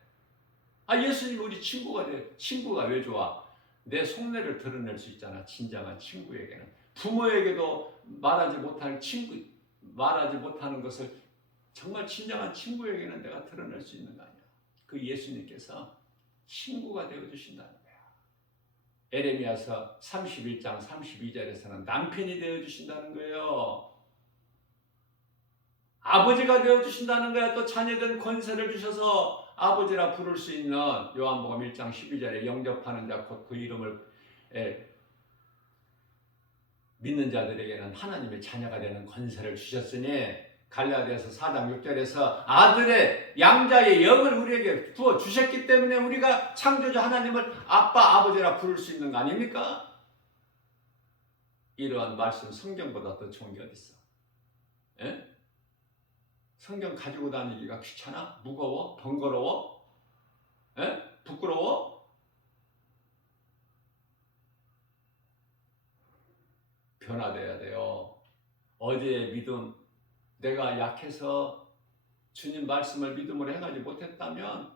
예수님 우리 친구가 돼. 친구가 왜 좋아? 내 속내를 드러낼 수 있잖아. 진정한 친구에게는. 부모에게도 말하지 못하는 것을 정말 진정한 친구에게는 내가 드러낼 수 있는 거 아니야. 그 예수님께서 친구가 되어주신다는 거야. 에레미야서 31장 32절에서는 남편이 되어주신다는 거예요. 아버지가 되어주신다는 거야. 또 자녀된 권세를 주셔서 아버지라 부를 수 있는 요한복음 1장 12절에 영접하는 자 곧 그 이름을 믿는 자들에게는 하나님의 자녀가 되는 권세를 주셨으니 갈라디아서 4장 6절에서 아들의 양자의 영을 우리에게 부어 주셨기 때문에 우리가 창조주 하나님을 아빠 아버지라 부를 수 있는 거 아닙니까? 이러한 말씀 성경보다 더 좋은 게 어디 있어? 예? 성경 가지고 다니기가 귀찮아? 무거워? 번거로워? 예? 부끄러워? 변화돼야 돼요. 어제의 믿음, 내가 약해서 주님 말씀을 믿음으로 행하지 못했다면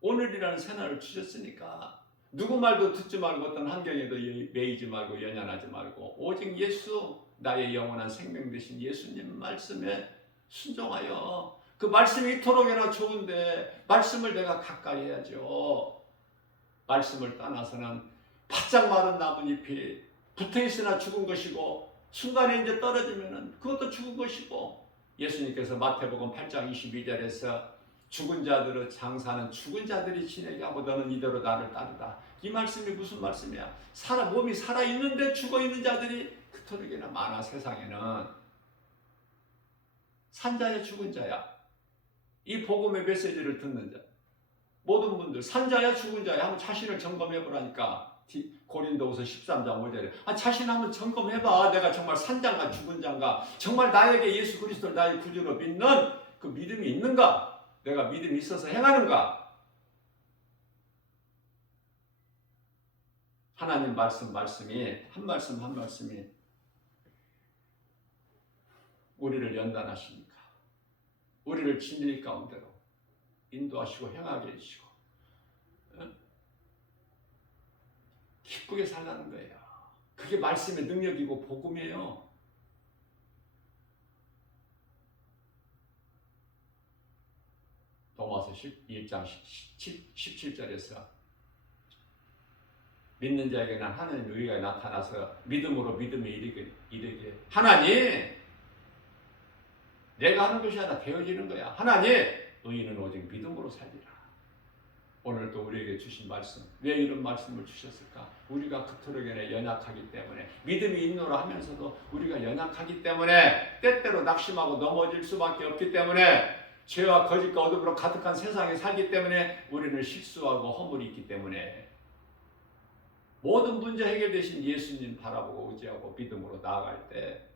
오늘이라는 새날을 주셨으니까 누구 말도 듣지 말고 어떤 환경에도 매이지 말고 연연하지 말고 오직 예수, 나의 영원한 생명 되신 예수님 말씀에 순종하여, 그 말씀이 이토록이나 좋은데 말씀을 내가 가까이 해야죠. 말씀을 떠나서는 바짝 마른 나뭇잎이 붙어있으나 죽은 것이고 순간에 이제 떨어지면은 그것도 죽은 것이고, 예수님께서 마태복음 8장 22절에서 죽은 자들의 장사는 죽은 자들이 지내게 하고 너는 이대로 나를 따르다. 이 말씀이 무슨 말씀이야? 몸이 살아있는데 죽어있는 자들이 그토록이나 많아. 세상에는 산자야 죽은 자야, 이 복음의 메시지를 듣는 자 모든 분들 산자야 죽은 자야 한번 자신을 점검해보라니까. 고린도후서 13장 5절에 자신 한번 점검해봐. 내가 정말 산자인가 죽은 자인가? 정말 나에게 예수 그리스도를 나의 구주로 믿는 그 믿음이 있는가? 내가 믿음이 있어서 행하는가? 하나님 말씀이 한 말씀이 우리를 연단하시니까 우리를 진리 가운데로 인도하시고 행하게 해주시고 기쁘게 살라는 거예요. 그게 말씀의 능력이고 복음이에요. 로마서 1장 17절에서 믿는 자에게는 하나님의 의가 나타나서 믿음으로 믿음에 이르게 하나님, 내가 하는 것이 아니라 되어지는 거야. 하나님, 의인은 오직 믿음으로 살리라. 오늘 또 우리에게 주신 말씀, 왜 이런 말씀을 주셨을까? 우리가 그토록이나 연약하기 때문에, 믿음이 있노라 하면서도 우리가 연약하기 때문에, 때때로 낙심하고 넘어질 수밖에 없기 때문에, 죄와 거짓과 어둠으로 가득한 세상에 살기 때문에 우리는 실수하고 허물이 있기 때문에 모든 문제 해결되신 예수님 바라보고 의지하고 믿음으로 나아갈 때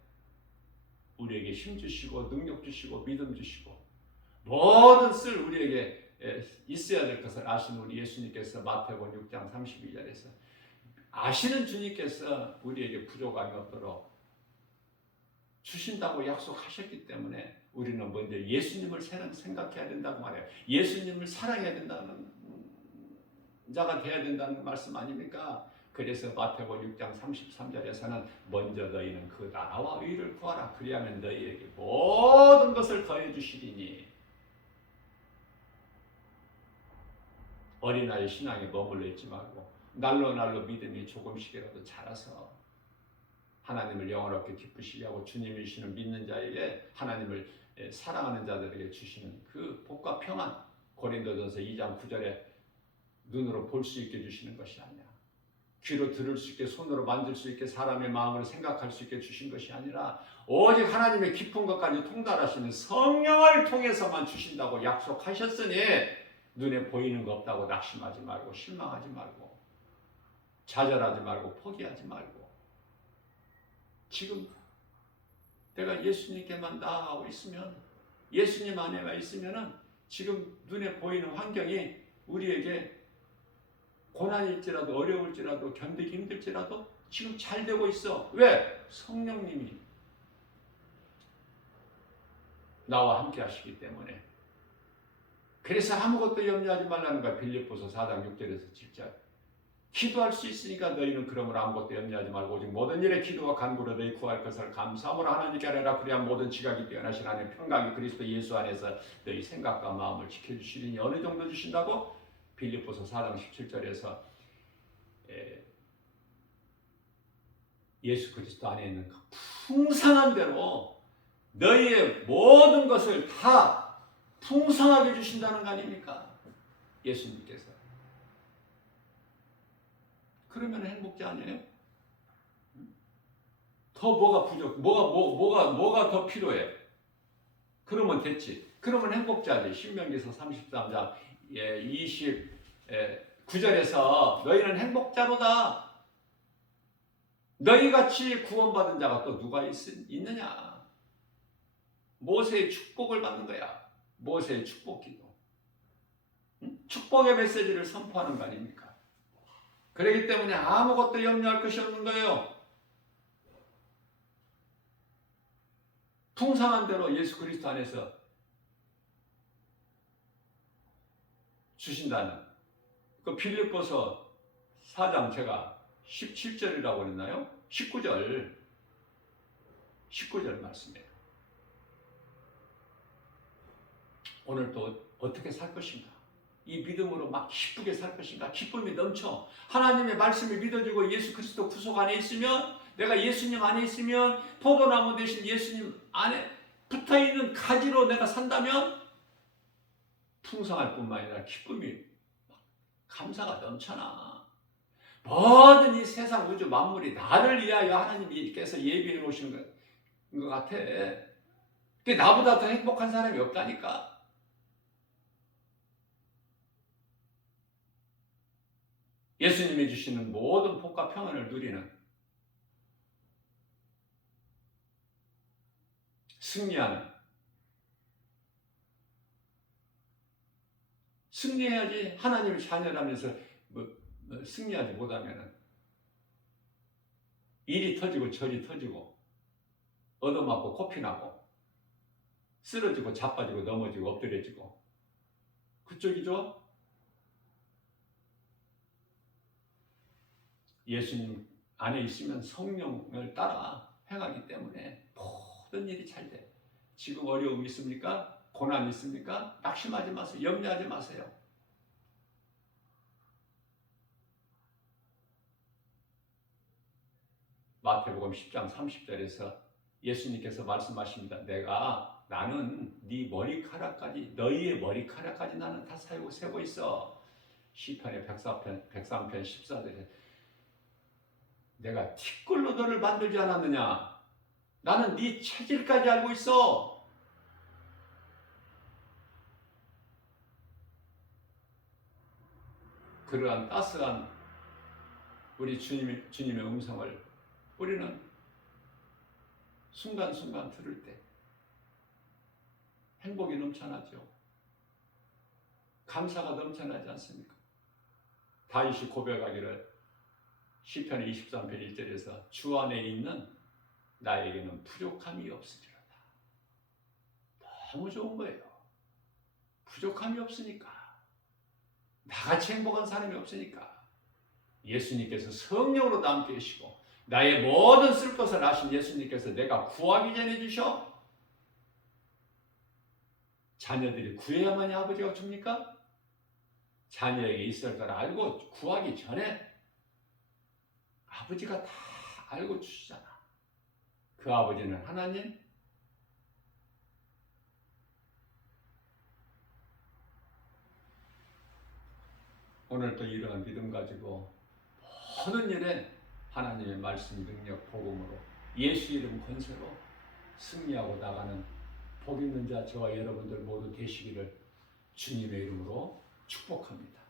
우리에게 힘 주시고 능력 주시고 믿음 주시고 모든 쓸 우리에게 있어야 될 것을 아시는 우리 예수님께서 마태복음 6장 32절에서 아시는 주님께서 우리에게 부족함이 없도록 주신다고 약속하셨기 때문에 우리는 먼저 예수님을 생각해야 된다고 말해요. 예수님을 사랑해야 된다는 자가 되어야 된다는 말씀 아닙니까? 그래서 마태복음 6장 33절에서는 먼저 너희는 그 나라와 의를 구하라. 그리하면 너희에게 모든 것을 더해 주시리니. 어린아이 신앙에 머물러 있지 말고 날로 믿음이 조금씩이라도 자라서 하나님을 영원롭게 기쁘시게 하고 주님이시는 믿는 자에게 하나님을 사랑하는 자들에게 주시는 그 복과 평안, 고린도전서 2장 9절에 눈으로 볼 수 있게 주시는 것이 아니야. 귀로 들을 수 있게, 손으로 만질 수 있게, 사람의 마음으로 생각할 수 있게 주신 것이 아니라 오직 하나님의 깊은 것까지 통달하시는 성령을 통해서만 주신다고 약속하셨으니 눈에 보이는 거 없다고 낙심하지 말고 실망하지 말고 좌절하지 말고 포기하지 말고 지금 내가 예수님께만 나아가고 있으면, 예수님 안에가 있으면은 지금 눈에 보이는 환경이 우리에게 고난일지라도 어려울지라도 견디기 힘들지라도 지금 잘 되고 있어. 왜? 성령님이 나와 함께 하시기 때문에. 그래서 아무것도 염려하지 말라는 거야. 빌립보서 4장 6절에서 7절. 기도할 수 있으니까 너희는 그러므로 아무것도 염려하지 말고 오직 모든 일에 기도와 간구로 너희 구할 것을 감사함으로 하나님께 아뢰라. 그래야 모든 지각이 뛰어나신 하나님의 평강이 그리스도 예수 안에서 너희 생각과 마음을 지켜주시리니. 어느 정도 주신다고? 빌립보서 4장 17절에서 예수 그리스도 안에 있는 그 풍성한 대로 너희의 모든 것을 다 풍성하게 주신다는 거 아닙니까? 예수님께서. 그러면 행복지 아니에요? 더 뭐가 부족? 뭐가 더 필요해? 그러면 됐지. 그러면 행복자지. 신명기서 33장 29절에서 너희는 행복자로다. 너희같이 구원받은 자가 또 누가 있느냐. 모세의 축복을 받는 거야. 모세의 축복 기도. 축복의 메시지를 선포하는 거 아닙니까? 그렇기 때문에 아무것도 염려할 것이 없는 거예요. 풍성한 대로 예수 그리스도 안에서 주신다는 그 빌립보서 4장 제가 17절이라고 했나요? 19절 말씀이에요. 오늘 또 어떻게 살 것인가? 이 믿음으로 막 기쁘게 살 것인가? 기쁨이 넘쳐. 하나님의 말씀이 믿어지고 예수 그리스도 구속 안에 있으면, 내가 예수님 안에 있으면, 포도나무 대신 예수님 안에 붙어있는 가지로 내가 산다면 풍성할 뿐만 아니라 기쁨이 감사가 넘쳐나. 모든 이 세상 우주 만물이 나를 위하여 하나님께서 예비해 놓으신 것 같아. 나보다 더 행복한 사람이 없다니까. 예수님이 주시는 모든 복과 평안을 누리는, 승리해야지. 하나님의 자녀라면서 승리하지 못하면 일이 터지고 절이 터지고 얻어맞고 코피나고 쓰러지고 자빠지고 넘어지고 엎드려지고 그쪽이죠. 예수님 안에 있으면 성령을 따라 행하기 때문에 모든 일이 잘 돼. 지금 어려움이 있습니까? 고난이 있습니까? 낙심하지 마세요. 염려하지 마세요. 마태복음 10장 30절에서 예수님께서 말씀하십니다. 나는 네 머리카락까지, 너희의 머리카락까지 나는 다 세고 있어. 시편의 103편 14절에 내가 티끌로 너를 만들지 않았느냐? 나는 네 체질까지 알고 있어. 그러한 따스한 우리 주님의 음성을 우리는 순간순간 들을 때 행복이 넘쳐나죠. 감사가 넘쳐나지 않습니까? 다윗이 고백하기를 시편 23편 1절에서 주 안에 있는 나에게는 부족함이 없으리로다. 너무 좋은 거예요. 부족함이 없으니까. 나같이 행복한 사람이 없으니까. 예수님께서 성령으로 함께 계시고 나의 모든 쓸 것을 아신 예수님께서 내가 구하기 전에 주셔. 자녀들이 구해야만이 아버지가 줍니까? 자녀에게 있을 걸 알고 구하기 전에 아버지가 다 알고 주시잖아. 그 아버지는 하나님. 오늘 또 이러한 믿음 가지고 모든 일에 하나님의 말씀, 능력, 복음으로 예수 이름 권세로 승리하고 나가는 복 있는 자 저와 여러분들 모두 되시기를 주님의 이름으로 축복합니다.